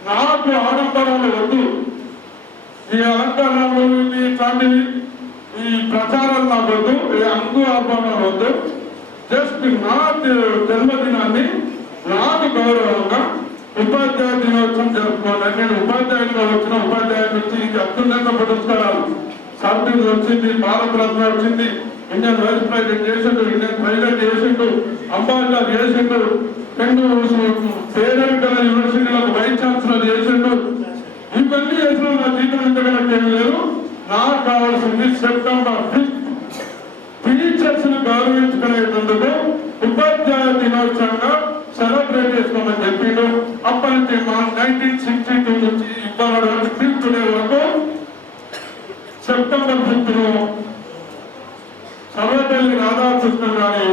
నాకు ఆడంబరాలు వద్దు, ఈ అలంకరణలు ఇట్లాంటివి ఈ ప్రచారాలు నాకు వద్దు, ఈ అంగు ఆభరణాలు వద్దు, జస్ట్ నా జన్మదినాన్ని నాకు గౌరవంగా ఉపాధ్యాయ దినోత్సవం జరుపుకోవాలి. నేను ఉపాధ్యాయులుగా వచ్చిన ఉపాధ్యాయుల నుంచి ఇది అత్యున్నత పురస్కారాలు సర్టిఫికేట్ వచ్చింది, భారతరత్న వచ్చింది, ఇండియన్ వైస్ ప్రెసిడెంట్ చేసిండు, ఇండియన్ ప్రెసిడెంట్ చేసిండు, అంబాసిడర్ చేసిండు, 2 పేరెంట్ యూనివర్సిటీలకు వైస్ ఛాన్సలర్ చేసిండు. ఇవన్నీ చేసిన నా జీతం ఇంతకన్నా ఏం లేదు. నాకు కావాల్సింది సెప్టెంబర్ 5 టీచర్స్ ను గౌరవించుకునేందుకు ఉపాధ్యాయ దినోత్సవంగా సెలబ్రేట్ చేసుకోమని చెప్పిండు. అప్పటి నుంచి 1962 నుంచి ఇప్పటి వరకు 5th డే వరకు సెప్టెంబర్ 5 సర్వపల్లి రాధాకృష్ణన్ గారి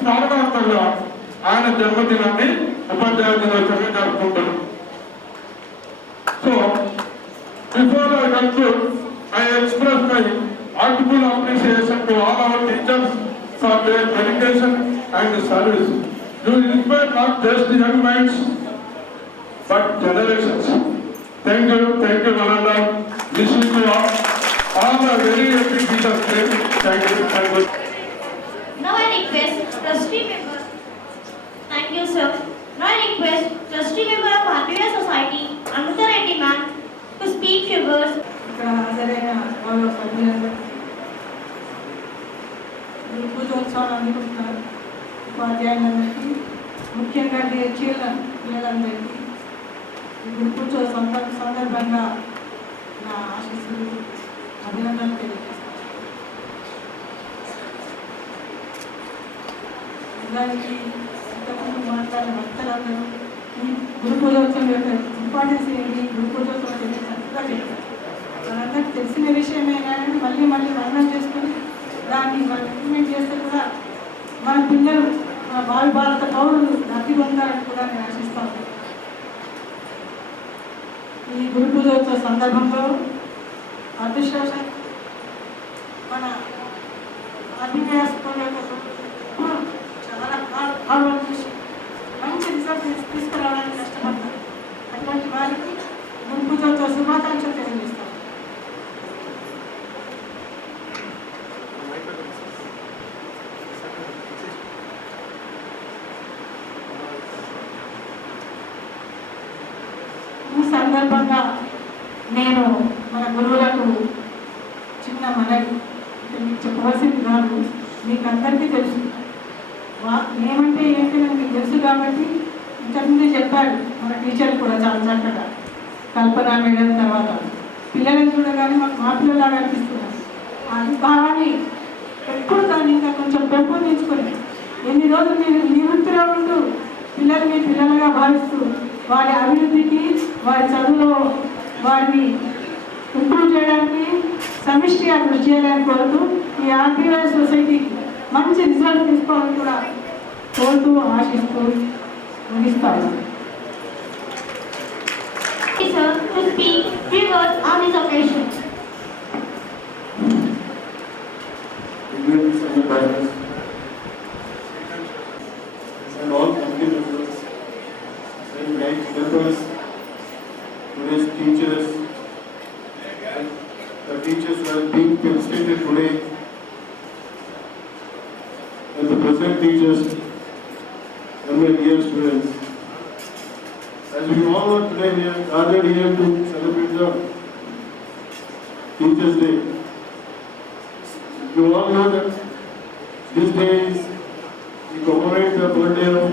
స్మారకార్థంగా ఆయన జన్మదినాన్ని ఉపాధ్యాయ దినోత్సవంగా జరుపుకుంటారు. So before I conclude, I express my heartfelt appreciation to all our teachers for their dedication and service. You inspire not just the young minds, but generations. Thank you, Ananda. Wishing you all a very happy Teachers' Day. Thank you. Now I request trustee member. Thank you, sir. Now I request trustee member of Bharatiya Society, Amrita Reddy ma'am, to speak few words. హాజరైన వాళ్ళ సభ్యులందరూ గురు పూజోత్సవాలు అందుకుంటున్నారు. ఉపాధ్యాయులందరికీ, ముఖ్యంగా డిహెచ్ఎల్ పిల్లలందరికీ గురు పూజోత్సవం సందర్భంగా నా ఆశీస్సులు, అభినందనలు తెలియజేస్తాను. దానికి ఇంతకుముందు మాట్లాడిన భక్తులందరూ ఈ గురు పూజోత్సవం యొక్క ఇంపార్టెన్స్ ఏంటి, గురు పూజోత్సవం అనేది చక్కగా చెప్పారు. మనందరికి తెలిసిన విషయమే కానీ మళ్ళీ వర్ణన చేసుకుని దాన్ని మనం ఇంప్లిమెంట్ చేస్తే కూడా మన పిల్లలు, మన భారత పౌరులు లబ్ధి పొందాలని కూడా నేను ఆశిస్తాను. ఈ గురు పూజోత్సవ సందర్భంలో అదృష్టం మన అభిన్యాసం చాలా హార్డ్ వర్క్ చేసి మంచి రిజల్ట్ తీసుకురావడానికి కష్టపడతారు. అటువంటి వారికి గురు పూజోత్సవ శుభాకాంక్షలు తెలియజేస్తాను. సందర్భంగా నేను మన గురువులకు చిన్న మనవి, మీకు చెప్పవలసింది కాదు, మీకు అందరికీ తెలుసు. ఏమంటే ఏంటి మీకు తెలుసు కాబట్టి ఇంతకుముందే చెప్పారు మన టీచర్లు కూడా చాలా చక్కగా. కల్పన మేడం తర్వాత పిల్లలను చూడగానే మాకు మా పిల్లలాగా అనిపిస్తున్నారు. ఆ భావాన్ని ఎప్పుడు దాన్ని ఇంకా కొంచెం పెంపొందించుకొని ఎన్ని రోజులు మీరు మీ వృత్తిలో ఉంటూ పిల్లలు మీ పిల్లలుగా భావిస్తూ వారి అభివృద్ధికి, వారి చదువులో వారిని ఇంప్రూవ్ చేయడానికి సమిష్టిగా కృషి చేయాలని కోరుతూ ఈ ఆర్టీఐ సొసైటీకి మంచి రిజల్ట్ తీసుకోవాలని కూడా కోరుతూ ఆశిస్తూ ముగిస్తాను. Sir, to speak few words on this occasion. And all committee members and guide members, today's teachers, and the teachers who are being felicitated today, and the present teachers, and my dear students. As we all are today here, gathered here to celebrate the Teachers' Day. You all know that this day is we commemorate the birthday of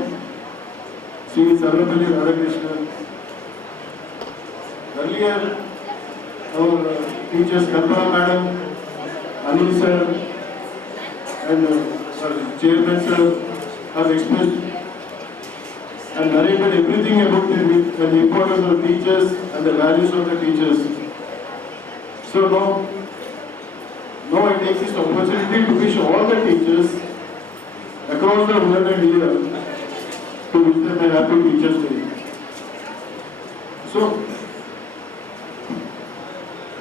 Sri Sarvapalli Radhakrishnan. Earlier, our teachers Kalpana Madam, Anil Sir, and chairman sir has expressed and narrated everything about the importance of teachers and the values of the teachers. So now I take this opportunity to wish all the teachers across the world and India to wish them a happy Teachers' Day. So,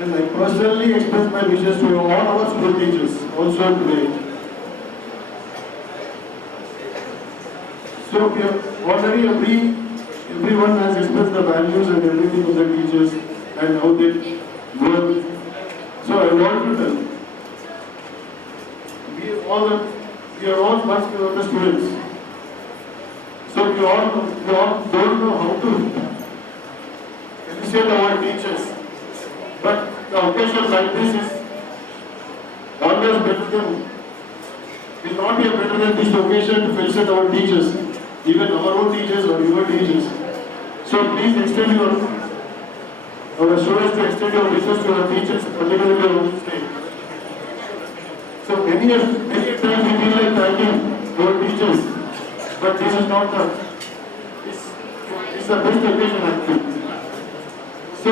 and I personally express my wishes to all our school teachers also today. So we have already everyone has expressed the values and everything of the teachers and how they work. So I want to tell, we are all much of the students. So we all don't know how to appreciate our teachers. But the occasion like this is always better than, will not be better than this occasion to felicitate our teachers, even our own teachers or your teachers. So please extend our students to extend your wishes to our teachers, particularly on this day. So many times we feel like thanking our teachers, but this is not the, it's the best occasion actually. So,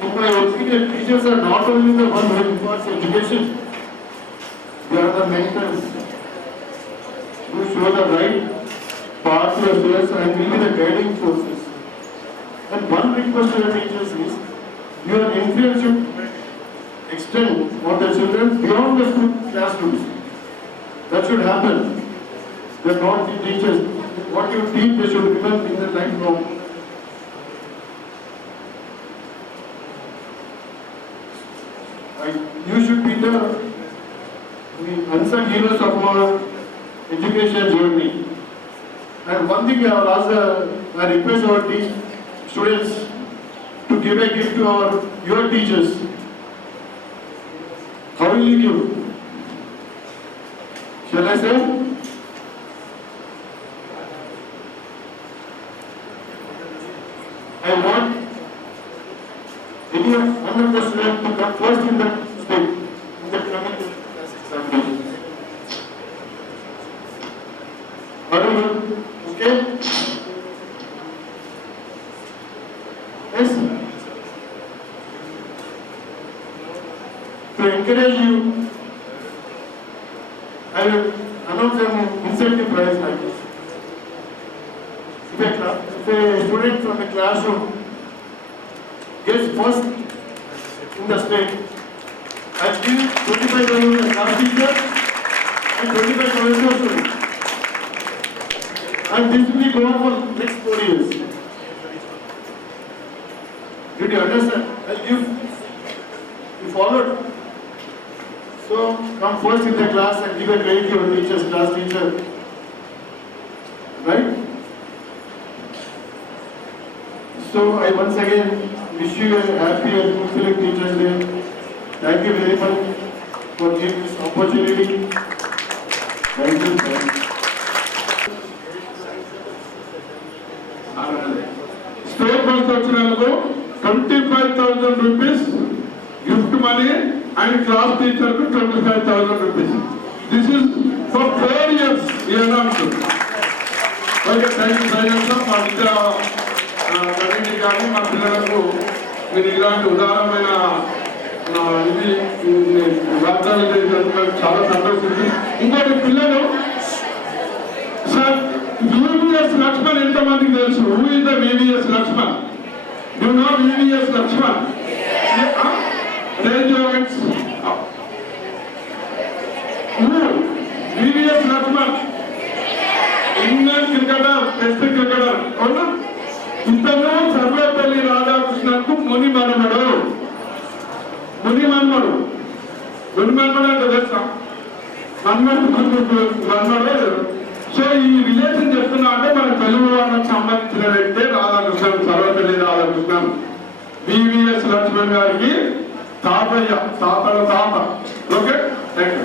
in my opinion, teachers are not only the one who imparts education, they are the mentors who show the right path to the students and will be the guiding forces. And one request to the teachers is, your influence should extend on the children beyond the school classrooms. That should happen. They are not the teachers. What you teach, they should remember in their lifelong. You should be the unsung heroes of our education journey. And one thing I request our students to give a gift to your teachers. How will you give? Shall I say? I want one of the students to come first in the state, in the coming class examination. Are you okay? Yes? To encourage you, I will announce an incentive prize like this. If a student from the classroom gets first in the state, I give 25,000 to the class teacher and 25,000 to the student. And this will be going for next 4 years. Did you understand? You followed. So come first in the class and give a credit to your teachers, class teacher. Right? So I once again wish you a happy and fulfilling Teachers' Day. Thank you very much for giving this opportunity. Thank you. State first వచ్చినందుకు 25,000 rupees gift money and class teacher ku 25,000 rupees. This is for 4 years. Okay, thank you very much. మా విద్య కరెంట్ కానీ మా పిల్లలకు మీరు ఇలాంటి ఉదాహరణమైన ఇది వాగ్దానం చేసినందుకు చాలా సంతోషించి ఇంకోటి పిల్లలు సార్ వివిఎస్ లక్ష్మణ్ ఎంతమందికి తెలుసు? Who is the VVS Laxman? You know VVS Laxman? Raise your hands. VVS Laxman England cricketer, test cricketer. అవునా? ఇతను సర్వేపల్లి రాధాకృష్ణకు ముని మన్మడు అంటే తెలుసా? మన్మడు. సో ఈ రిలేషన్ చెప్తున్నా అంటే మన తెలుగు వాళ్ళకి సంబంధించిన వ్యక్తే రాధాకృష్ణన్, సర్వేపల్లి రాధాకృష్ణన్. వివిఎస్ లక్ష్మణ్ గారికి తాతయ్య, తాతల తాత. Okay, thank you.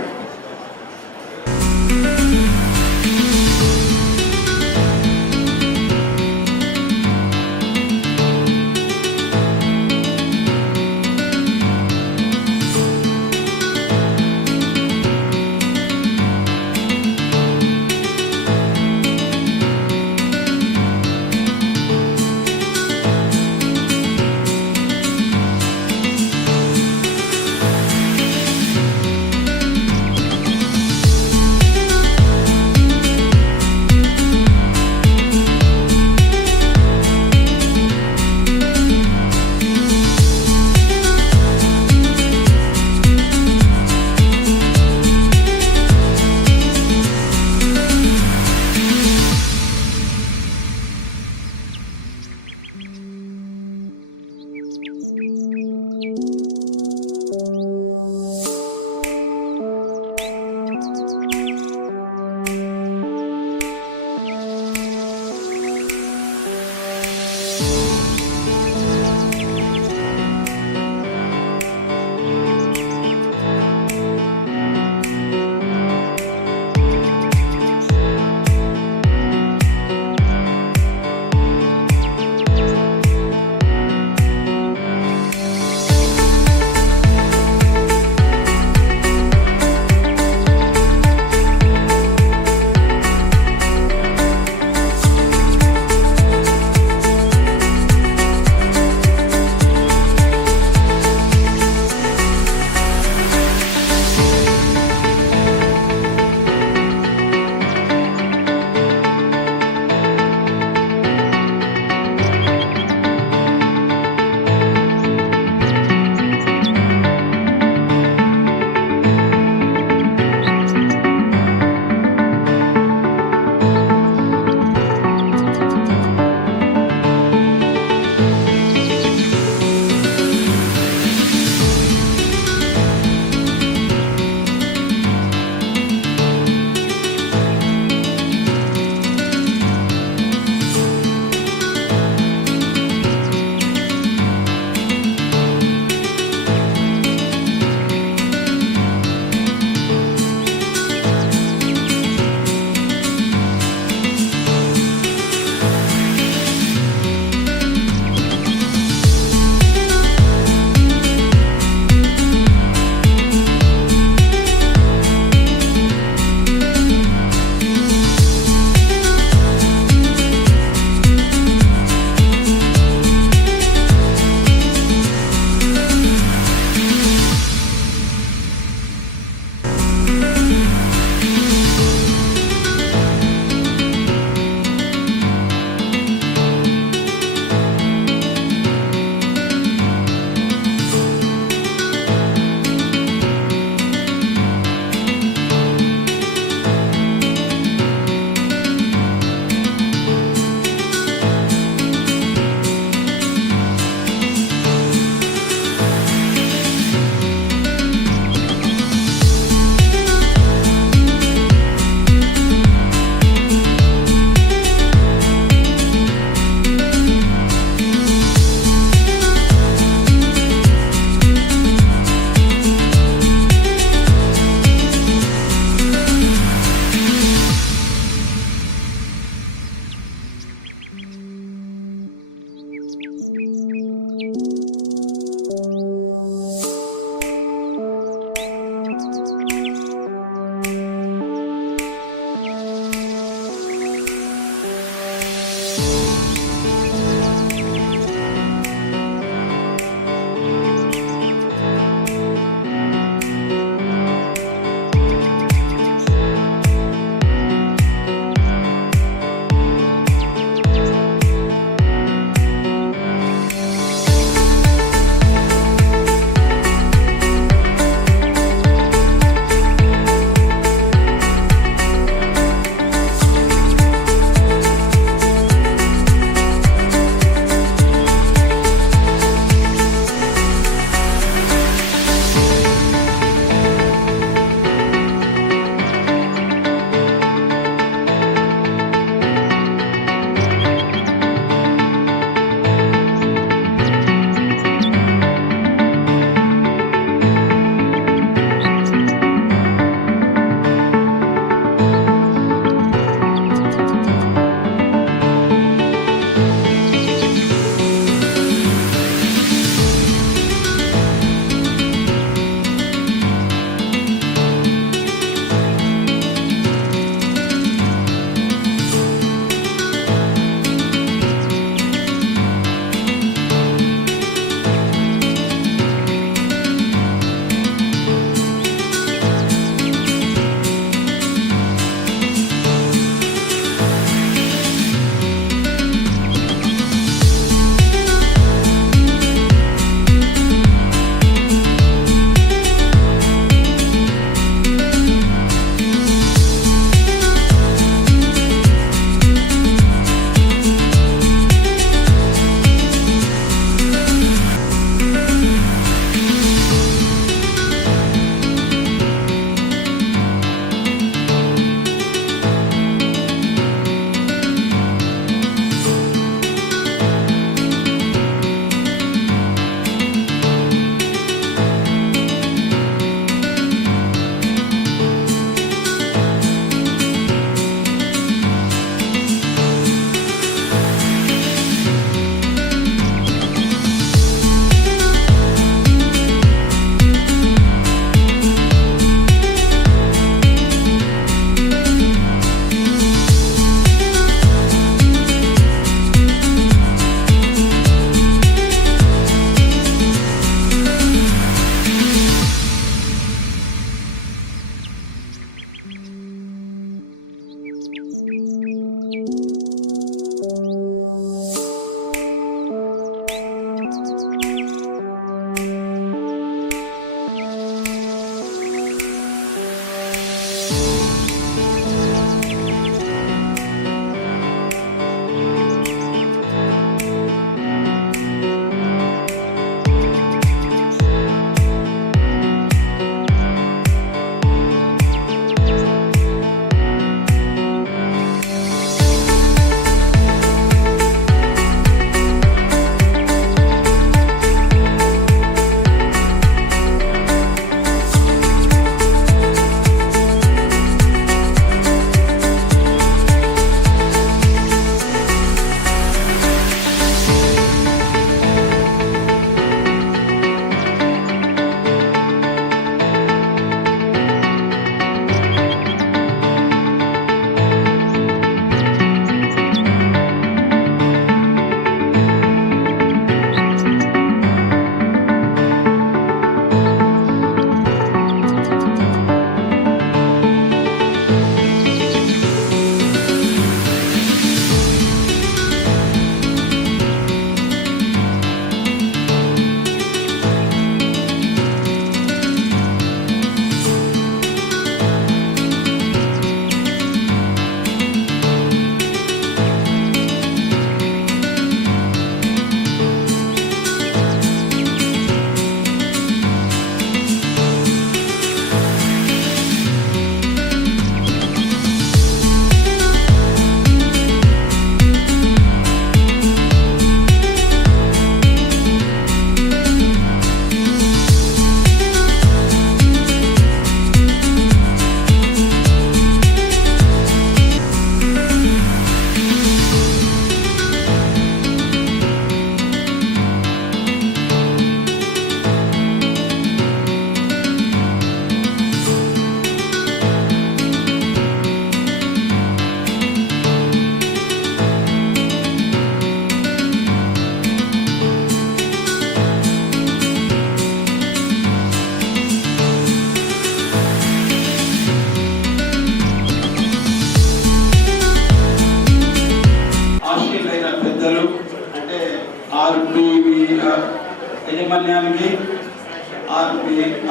యాజమాన్యానికి,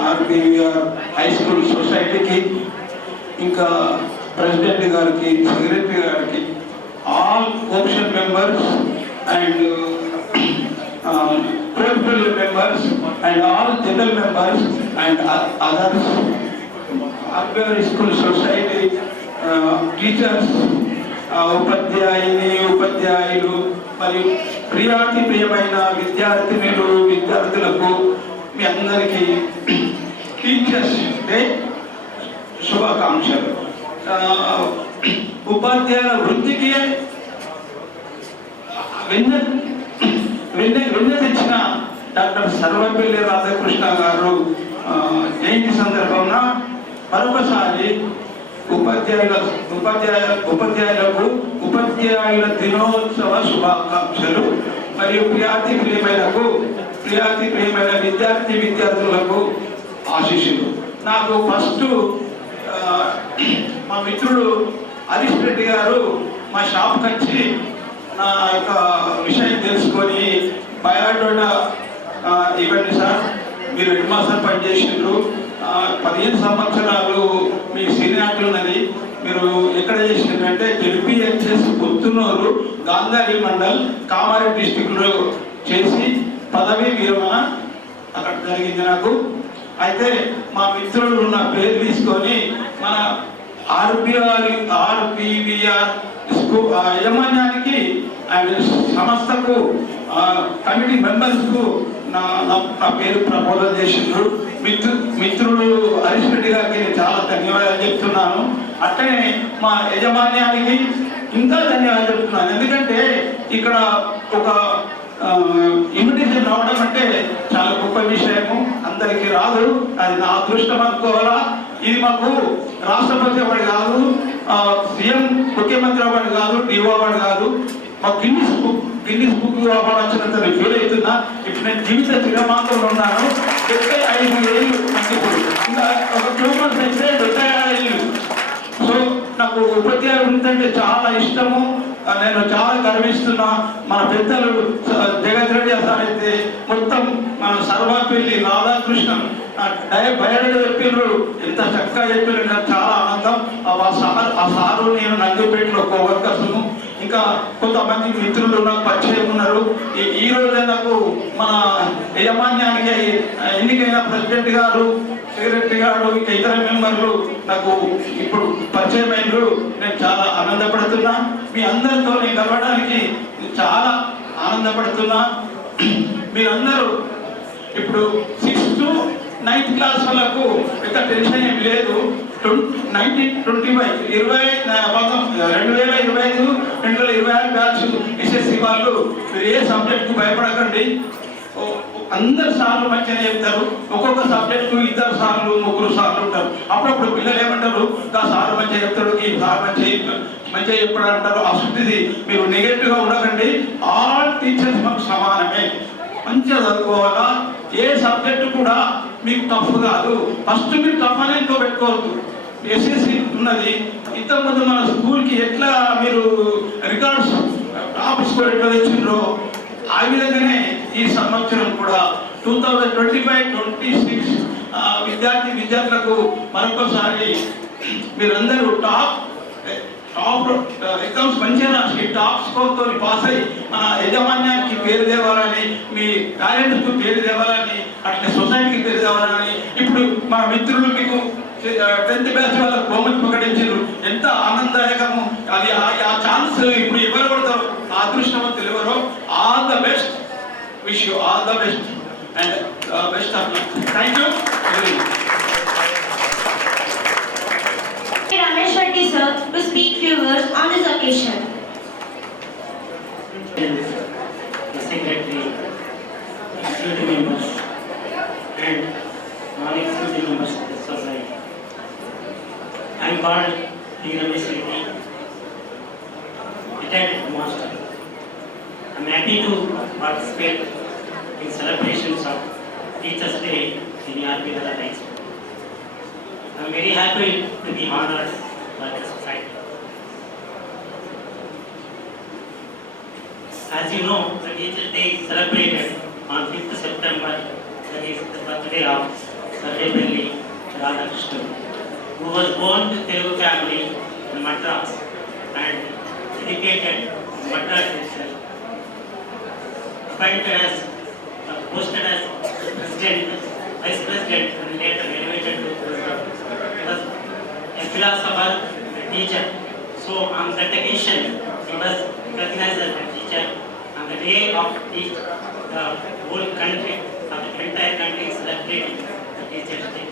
ఆర్పివిఆర్ హై స్కూల్ సొసైటీకి, ఇంకా ప్రెసిడెంట్ గారికి, సెక్రటరీ గారికి, all cooption members and portfolio members and all general members and others, Arpivari School Society, teachers, ఉపాధ్యాయులు మరియు ప్రియాతి ప్రియమైన విద్యార్థులకు మీ అందరికీ టీచర్స్ డే శుభాకాంక్షలు. ఉపాధ్యాయుల వృత్తికి విన్నతించిన డాక్టర్ సర్వపల్లి రాధాకృష్ణ గారు జయంతి సందర్భంగా మరొకసారి ఉపాధ్యాయులకు ఉపాధ్యాయుల దినోత్సవ శుభాకాంక్షలు. మరియు ప్రియాతి ప్రియమైన విద్యార్థులకు ఆశీస్సులు. నాకు ఫస్ట్ మా మిత్రుడు హరీష్ రెడ్డి గారు మా షాప్కి వచ్చి నా యొక్క విషయం తెలుసుకొని బయోడేటా ఇవ్వండి సార్, మీరు హెడ్ మాస్టర్ పనిచేసిండ్రు, 15 సంవత్సరాలు మీ సీనియారిటీ ఉన్నది, మీరు ఎక్కడ చేసిండ్రంటే జెడ్పీహెచ్ఎస్ పుత్తూరు గాంధారి మండల్ కామారెడ్డి డిస్టిక్లో చేసి పదవి విరమణ అక్కడ జరిగింది నాకు. అయితే మా మిత్రులు నా పేరు తీసుకొని మన ఆర్పివిఆర్ యజమాన్యానికి అండ్ సంస్థకు కమిటీ మెంబర్స్కు నా పేరు ప్రపోజల్ చేసిండ్రు. మిత్రుడు హరీష్ రెడ్డి గారికి నేను చాలా ధన్యవాదాలు చెప్తున్నాను. అట్లనే మా యజమాన్యానికి ఇంకా ధన్యవాదాలు చెప్తున్నాను. ఎందుకంటే ఇక్కడ ఒక ఇన్విటేషన్ రావడం అంటే చాలా గొప్ప విషయము, అందరికీ రాదు, అది నా అదృష్టం అనుకోవాలా. ఇది మాకు రాష్ట్రపతి అవార్డు కాదు, సీఎం ముఖ్యమంత్రి అవార్డు కాదు, డిఓ అవార్డు కాదు, మాకు గిన్నిస్ బుక్ అవార్డు వచ్చినంత నేను ఫీల్ అవుతున్నా. ఇప్పుడు నేను జీవిత చిరమాత్రంలో ఉన్నాను. 75 ఏళ్ళు నాకు ఇప్పుడు, ఇంకా ఒక 2 months అయితే 75 ఏళ్ళు. సో నాకు ఉపాధ్యాయ వృత్తి అంటే చాలా ఇష్టము, నేను చాలా గర్విస్తున్నా. మన పెద్దలు జగత్ రెడ్డి సార్ అయితే మొత్తం మన సర్వపల్లి రాధాకృష్ణన్ బయటగా చెప్పిండ్రు, ఎంత చక్కగా చెప్పిండ్రు, నాకు చాలా ఆనందం. ఆ సారు నేను నందిపేటలో కోవర్కర్స్ను, ఇంకా కొంతమంది మిత్రులు నాకు పరిచయం ఉన్నారు. ఈ రోజే నాకు మన యజమాన్యానికి ఎన్నికైన ప్రెసిడెంట్ గారు, సెక్రటరీ గారు, ఇంకా ఇతర మెంబర్లు నాకు ఇప్పుడు పరిచయం అయినరు. నేను చాలా ఆనందపడుతున్నా. మీ అందరితో నేను కలవడానికి చాలా ఆనందపడుతున్నా. మీరందరూ ఇప్పుడు 6th to 9th క్లాస్ వాళ్ళకు పెద్ద టెన్షన్ ఏమి లేదు. 2025 బ్యాచ్ ఎస్ఎస్సి వాళ్ళు మీరు ఏ సబ్జెక్ట్కు భయపడకండి. అందరు సార్లు మంచిగా చెప్తారు. ఒక్కొక్క సబ్జెక్టు 2 సార్లు 3 సార్లు ఉంటారు. అప్పుడప్పుడు పిల్లలు ఏమంటారు, ఆ సార్ మంచిగా చెప్తాడు, ఈ సార్ మంచిగా చెప్పాడు అంటారు. అసలుది మీరు నెగటివ్గా ఉండకండి. ఆల్ టీచర్స్ మనకు సమానమే, మంచిగా చదువుకోవాలా. ఏ సబ్జెక్టు కూడా మీకు టఫ్ కాదు. ఫస్ట్ మీరు టఫ్ అనేది పెట్టుకోవద్దు. ఎస్ఎస్సి ఉన్నది, ఇంతకుముందు మన స్కూల్కి ఎట్లా మీరు రికార్డ్స్ టాప్ స్కోర్ ఎట్లా తెచ్చిండ్రో ఆ విధంగానే ఈ సంవత్సరం కూడా 2025-26 విద్యార్థులకు మరొకసారి మీరందరూ టాప్ ఎగ్జామ్స్ మంచిగా రాసి టాప్ స్కోర్తో పాస్ అయ్యి మన యజమాన్యానికి పేరు తేవాలని, మీ టాలెంట్కు పేరు తేవాలని, అట్లా సొసైటీకి పేరు తేవాలని. ఇప్పుడు మా మిత్రులు మీకు 10th బ్యాచ్ వాళ్ళకు బహుమతి ప్రకటించారు. ఎంత ఆనందదాయకము అది. ఆ ఛాన్స్ ఇప్పుడు ఎవరు పడతారు, అదృష్టవంతులు ఎవరో. All the best, wish you all the best and best of luck. Thank you. Ramesh Reddy sir to speak few words on this occasion. The secretary, executive members, and non-executive members of the society. I am called T. Ramesh Reddy, retired master. I am happy to participate in celebrations of Teachers' Day in Arpivari High School. I am very happy to be honored by the society. As you know, the Teachers' Day is celebrated on 5th September, that is the birthday of Sarvepalli Radhakrishnan, who was born to Telugu family in Madras and educated in Madras itself. Posted as president, vice president, and later elevated to president. He was a philosopher, a teacher. So on that occasion, he was recognized as a teacher. On the day of the whole country, or the entire country is celebrating the Teachers' Day.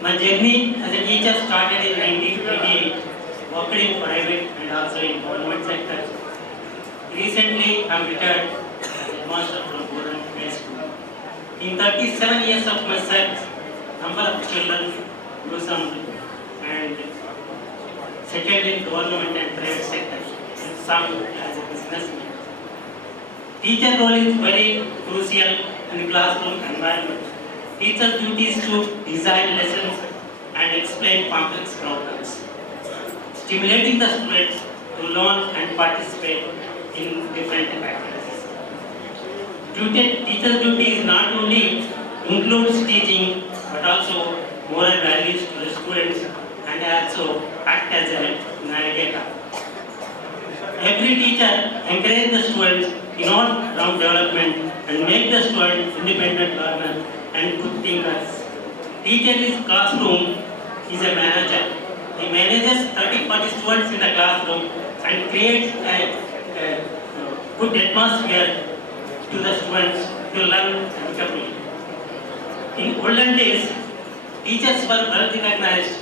My journey as a teacher started in 1988, worked in private and also in government sector. Recently, I am retired as a master from Boran High School. In 37 years of my service, number of children blossomed and settled in government and private sectors, and some as a businessman. Teacher role is very crucial in the classroom environment. Teacher's duty is to design lessons and explain complex problems, stimulating the students to learn and participate in different activities. Teacher's duty is not only includes teaching but also moral values to the students and also act as a navigator. Every teacher encourages the students in all-round development and make the students independent learners and good thinkers. Teacher in classroom is a manager. He manages 30-40 students in the classroom and creates a good atmosphere to the students to learn comfortably. In olden days, teachers were well recognized.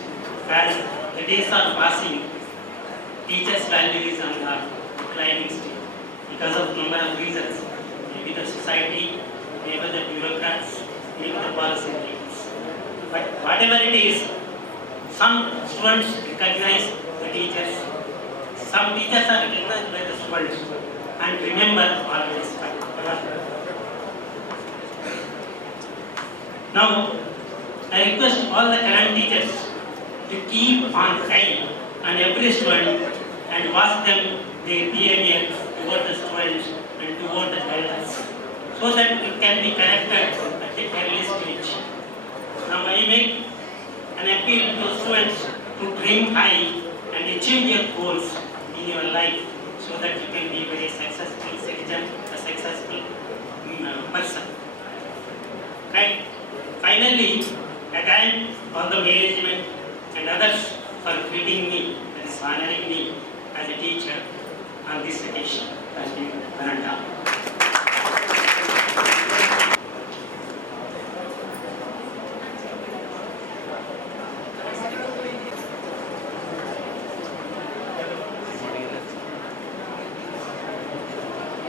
As the days are passing, teachers' value is on the declining stage because of number of reasons. Maybe the society, maybe the bureaucrats, maybe the policy makers. But whatever it is, some students recognize the teachers. Some teachers are recognized by the students and remember always. Now, I request all the current teachers to keep on eye on every student and watch them their behavior toward the students and toward the elders, so that it can be corrected at the early stage. Now I make an appeal to students to dream high and achieve your goals in your life, so that you can be a very successful citizen, a successful person. Right? Finally, I thank all the management and others for treating me and honoring me as a teacher on this occasion. Thank you, Ananta.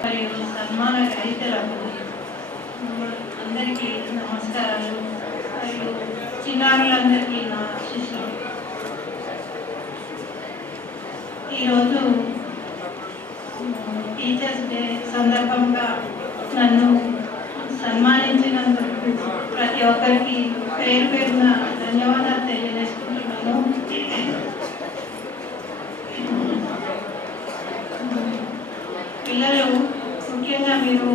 మరియు సన్మాన గ్రహీతలకు అందరికీ నమస్కారాలు మరియు చిన్నారులందరికీ నా ఆశీస్సులు. ఈరోజు టీచర్స్ డే సందర్భంగా నన్ను సన్మానించినందుకు ప్రతి ఒక్కరికి పేరు పేరున ధన్యవాదాలు తెలియజేసుకుంటున్నాను. పిల్లలు ముఖ్యంగా మీరు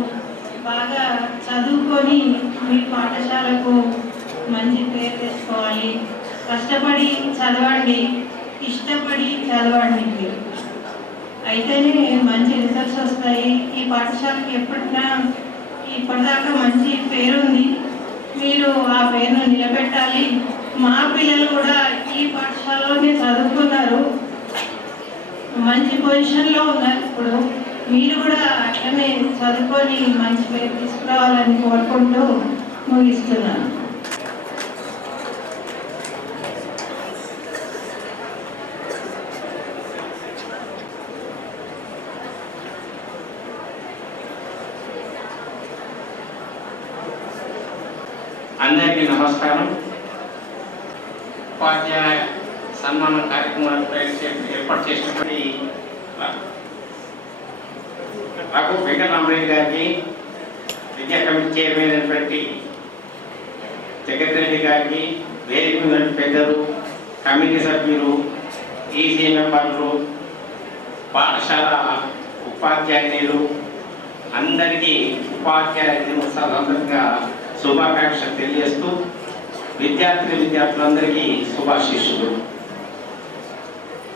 బాగా చదువుకొని మీ పాఠశాలకు మంచి పేరు తెచ్చుకోవాలి. కష్టపడి చదవండి, ఇష్టపడి చదవండి. మీరు అయితేనే మంచి రిజల్ట్స్ వస్తాయి. ఈ పాఠశాలకి ఇప్పటిదాకా మంచి పేరుంది. మీరు ఆ పేరును నిలబెట్టాలి. మా పిల్లలు కూడా ఈ పాఠశాలలోనే చదువుకున్నారు, మంచి పొజిషన్లో ఉన్నారు. ఇప్పుడు మీరు కూడా అట్లనే చదువుకొని మంచి పేరు తీసుకురావాలని కోరుకుంటూ ముగిస్తున్నాను. అందరికీ నమస్కారం. ఉపాధ్యాయ సన్మాన కార్యక్రమాలు ఏర్పాటు చేసినటువంటి రఘు వెంకటరామరెడ్డి గారికి, విద్యా కమిటీ చైర్మన్ అయినటువంటి జగత్ రెడ్డి గారికి, వేదిక మీద పెద్దలు, కమిటీ సభ్యులు, ఈసీ మెంబర్లు, పాఠశాల ఉపాధ్యాయులు, అందరికీ ఉపాధ్యాయ దినోత్సవ సందర్భంగా శుభాకాంక్షలు తెలియజేస్తూ విద్యార్థులందరికీ శుభాశీస్సులు.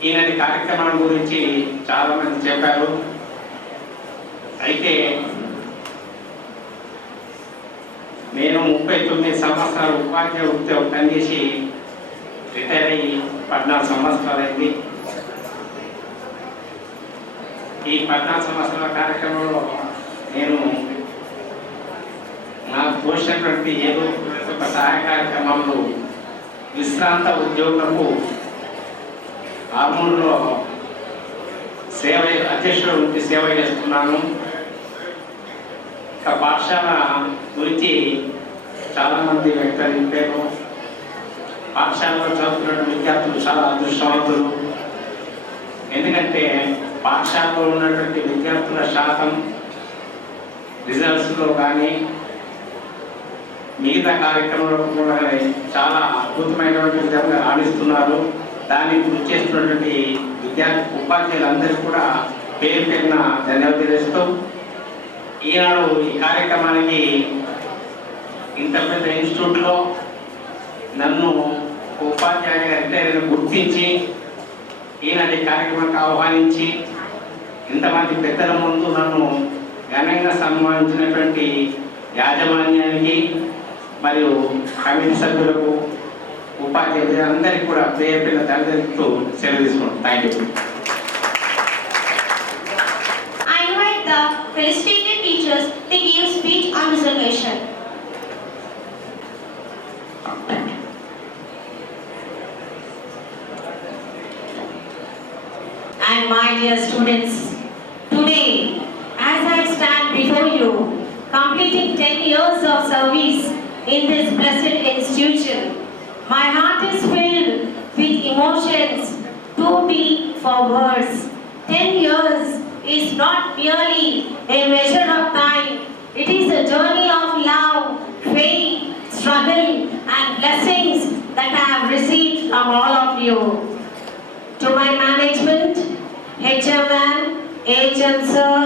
ఈనాటి కార్యక్రమం గురించి చాలామంది చెప్పారు. అయితే నేను 39 సంవత్సరాలు ఉపాధ్యాయ వృత్తిలో పనిచేసి రిటైర్ అయ్యి 14 సంవత్సరాలు అయింది. ఈ 14 సంవత్సరాల కార్యక్రమంలో నేను నాకు పోసినటువంటి ఏదో ఒక సహాయ కార్యక్రమంలో విశ్రాంత ఉద్యోగులకు ఆర్మూరులో అధ్యక్షుడు ఉండి సేవ చేస్తున్నాను. పాఠశాల గురించి చాలామంది వ్యక్తరింపారు. పాఠశాలలో చదువుతున్న విద్యార్థులు చాలా అదృష్టవంతులు. ఎందుకంటే పాఠశాలలో ఉన్నటువంటి విద్యార్థుల శాతం రిజల్ట్స్లో కానీ మిగతా కార్యక్రమంలో కూడా చాలా అద్భుతమైనటువంటి విధంగా రాణిస్తున్నారు. దానికి కృషి చేస్తున్నటువంటి ఉపాధ్యాయులందరికీ కూడా పేరు పేరున ధన్యవాదాలు తెలియజేస్తూ ఈనాడు ఈ కార్యక్రమానికి ఇంత పెద్ద ఇన్స్టిట్యూట్లో నన్ను ఉపాధ్యాయునిగా రిటైర్ గుర్తించి ఈనాటి కార్యక్రమానికి ఆహ్వానించి ఇంతమంది పెద్దల ముందు నన్ను ఘనంగా సన్మానించినటువంటి యాజమాన్యానికి మరియు కమిటీ సభ్యులకు ఉపాధ్యాయులందరికీ కూడా పేరు పేరున ధన్యవాదాలు సెలవు తీసుకుంటాను. Thank you. I invite the felicitated teachers to give speech on this occasion. And my dear students, today as I stand before you, completing 10 years of service in this blessed institution, my heart is filled with emotions too deep for words. 10 years is not merely a measure of time, it is a journey of love, faith, struggle and blessings that I have received from all of you. To my management, HM, HM sir,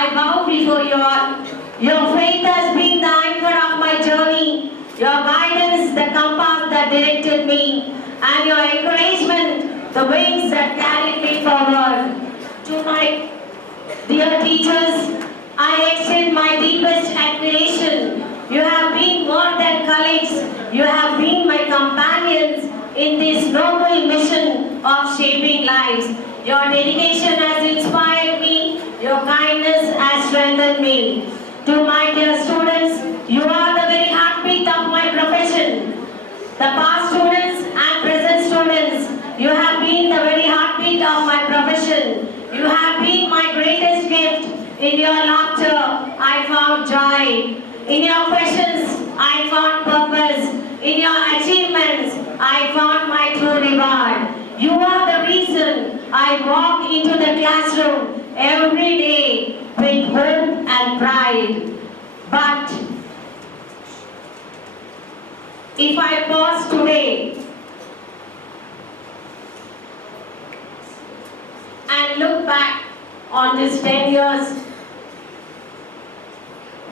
I bow before you all. Your faith has been the anchor of my journey, your guidance the compass that directed me, and your encouragement the wings that carried me forward. To my dear teachers, I extend my deepest admiration. You have been more than colleagues, you have been my companions in this noble mission of shaping lives. Your dedication has inspired me, your kindness has strengthened me. To my dear students, you are the very heartbeat of my profession. The past students and present students, you have been the very heartbeat of my profession. You have been my greatest gift. In your laughter, I found joy. In your questions, I found purpose. In your achievements, I found my true reward. You are the reason I walk into the classroom every day with hope and pride. But if I pause today and look back on these 10 years,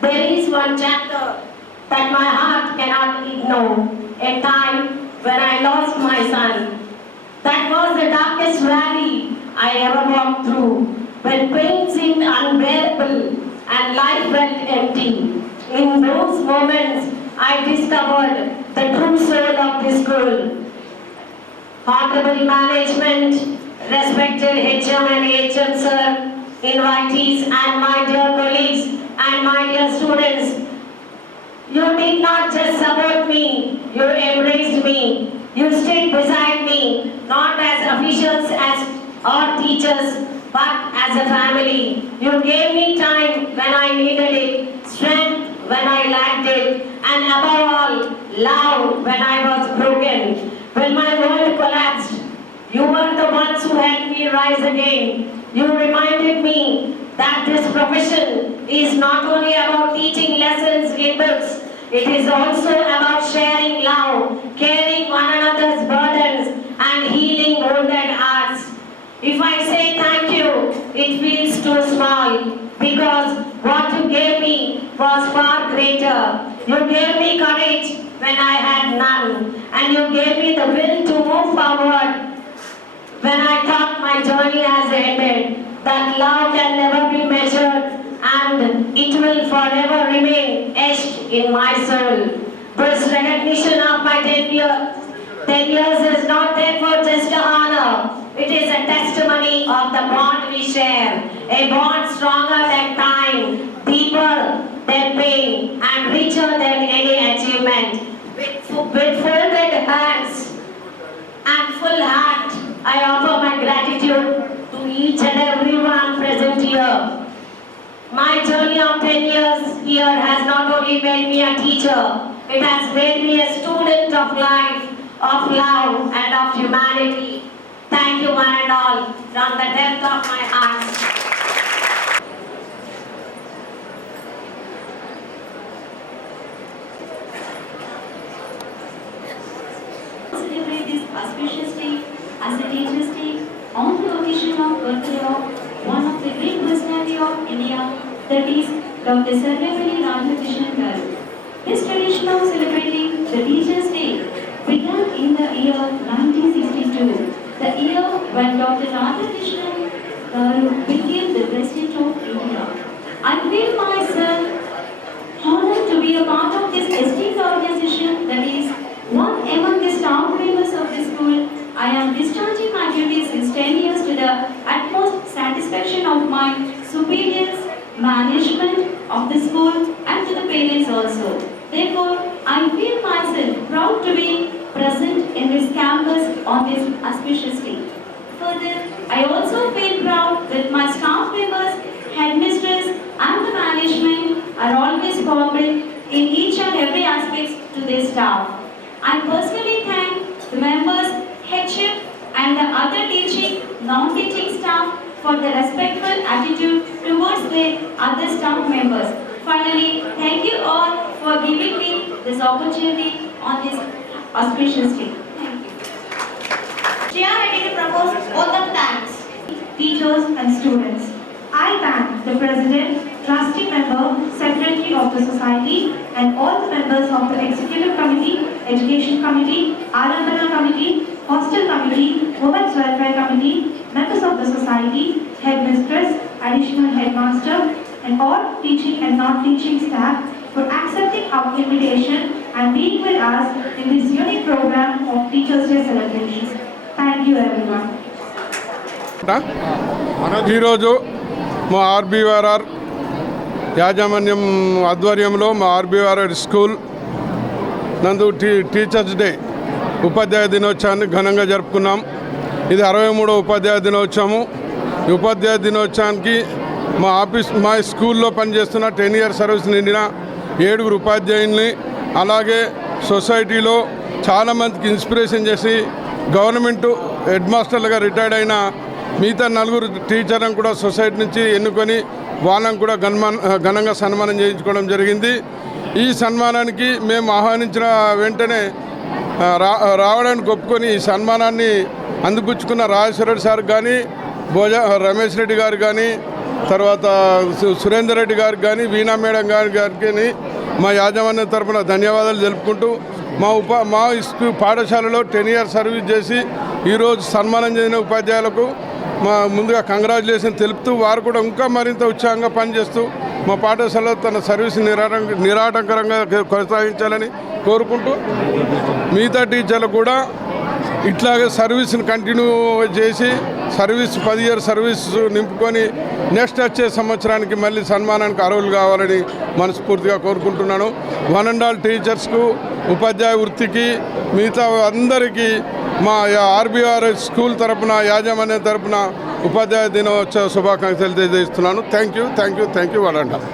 there is one chapter that my heart cannot ignore. A time when I lost my son. That was the darkest valley I ever walked through, when pain seemed unbearable and life felt empty. In those moments, I discovered the true soul of this school. Honorable management, respected HM and HM sir, invitees and my dear colleagues and my dear students, you did not just support me, you embraced me. You stood beside me, not as officials or teachers, but as a family. You gave me time when I needed it, strength when I lacked it, and above all, love when I was broken. When my world collapsed, you were the ones who helped me rise again. You reminded me that this profession is not only about teaching lessons in books, it is also about sharing love, caring one another's burdens, and healing wounded hearts. If I say thank you, it feels too small. because what you gave me was far greater. You gave me courage when I had none, and you gave me the will to move forward when I thought my journey has ended. That love can never be measured, and it will forever remain etched in my soul. This recognition of my 10 years is not therefore just an honor. It is a testimony of the bond we share, a bond stronger than time, deeper than pain, and richer than any achievement. With folded hands and full heart, I offer my gratitude to each and everyone present here. My journey of 10 years here has not only made me a teacher, it has made me a student of life, of love, and of humanity. Thank you one and all from the depth of my heart. Celebrate this auspicious day as a Teachers' Day on the occasion of birthday of one of the great personality of India, that is Dr. Sarvepalli Radhakrishnan Garu. This tradition of celebrating the Teachers' Day began in the year 1962, the year when Dr. Radhakrishnan Garu became the President of India. I feel myself honored to be a part of this esteemed organization, that is one among the staff members of the school. I am discharging my duties since 10 years to the utmost satisfaction of my superiors, management of the school, and to the parents also. Therefore, I feel myself proud to be present in this campus on this auspicious day. Further, I also feel proud that my staff members, headmistress, and the management are always cooperative in each and every aspect to their staff. I personally thank the members, headship, and the other teaching, non-teaching staff for the respectful attitude towards their other staff members. Finally, thank you all for giving me this opportunity on this auspicious day. Thank you. We are ready to propose both of thanks. Teachers and students. I thank the President, Trustee Member, Secretary of the Society, and all the members of the Executive Committee, Education Committee, Alabama Committee, Hostel Committee, Women's Welfare Committee, members of the Society, Headmistress, Additional Headmaster, and all teaching and non-teaching staff for accepting our invitation and being with us in this unique program of Teachers' Day celebration. Thank you everyone. ఈరోజు మా ఆర్బీఆర్ఆర్ యాజమాన్యం ఆధ్వర్యంలో మా ఆర్బీఆర్ఆర్ స్కూల్ నందు teachers day ఉపాధ్యాయ దినోత్సవాన్ని ఘనంగా జరుపుకున్నాం. ఇది 63వ ఉపాధ్యాయ దినోత్సవము. ఈ ఉపాధ్యాయ దినోత్సవానికి మా స్కూల్లో పనిచేస్తున్న 10 ఇయర్ సర్వీస్ నిండిన 7 ఉపాధ్యాయుల్ని, అలాగే సొసైటీలో చాలామందికి ఇన్స్పిరేషన్ చేసి గవర్నమెంట్ హెడ్ మాస్టర్లుగా రిటైర్డ్ అయిన మిగతా 4 టీచర్లను కూడా సొసైటీ నుంచి ఎన్నుకొని వాళ్ళని కూడా ఘనంగా సన్మానం చేయించుకోవడం జరిగింది. ఈ సన్మానానికి మేము ఆహ్వానించిన వెంటనే రావడానికి ఒప్పుకొని ఈ సన్మానాన్ని అందిపుచ్చుకున్న రాజేశ్వరరెడ్డి సార్ కానీ, రమేష్ రెడ్డి గారు కానీ, తర్వాత సురేందర్ రెడ్డి గారికి కానీ, వీణా మేడం గారికి మా యాజమాన్యం తరఫున ధన్యవాదాలు తెలుపుకుంటూ మా పాఠశాలలో 10 ఇయర్ సర్వీస్ చేసి ఈరోజు సన్మానం చేసిన ఉపాధ్యాయులకు ముందుగా కంగ్రాచులేషన్ తెలుపుతూ వారు కూడా ఇంకా మరింత ఉత్సాహంగా పనిచేస్తూ మా పాఠశాలలో తన సర్వీస్ నిరాటంకరంగా కొనసాగించాలని కోరుకుంటూ మిగతా టీచర్లు కూడా ఇట్లాగే సర్వీస్ని కంటిన్యూ చేసి 10 ఇయర్ సర్వీస్ నింపుకొని నెక్స్ట్ వచ్చే సంవత్సరానికి మళ్ళీ సన్మానానికి అర్హులు కావాలని మనస్ఫూర్తిగా కోరుకుంటున్నాను. వన్ అండ్ ఆల్ టీచర్స్కు, ఉపాధ్యాయ వృత్తికి, మిగతా అందరికీ మా ఆర్బీఆర్ స్కూల్ తరపున, యాజమాన్యం తరపున ఉపాధ్యాయ దినోత్సవ శుభాకాంక్షలు తెలియజేస్తున్నాను. Thank you. One and all.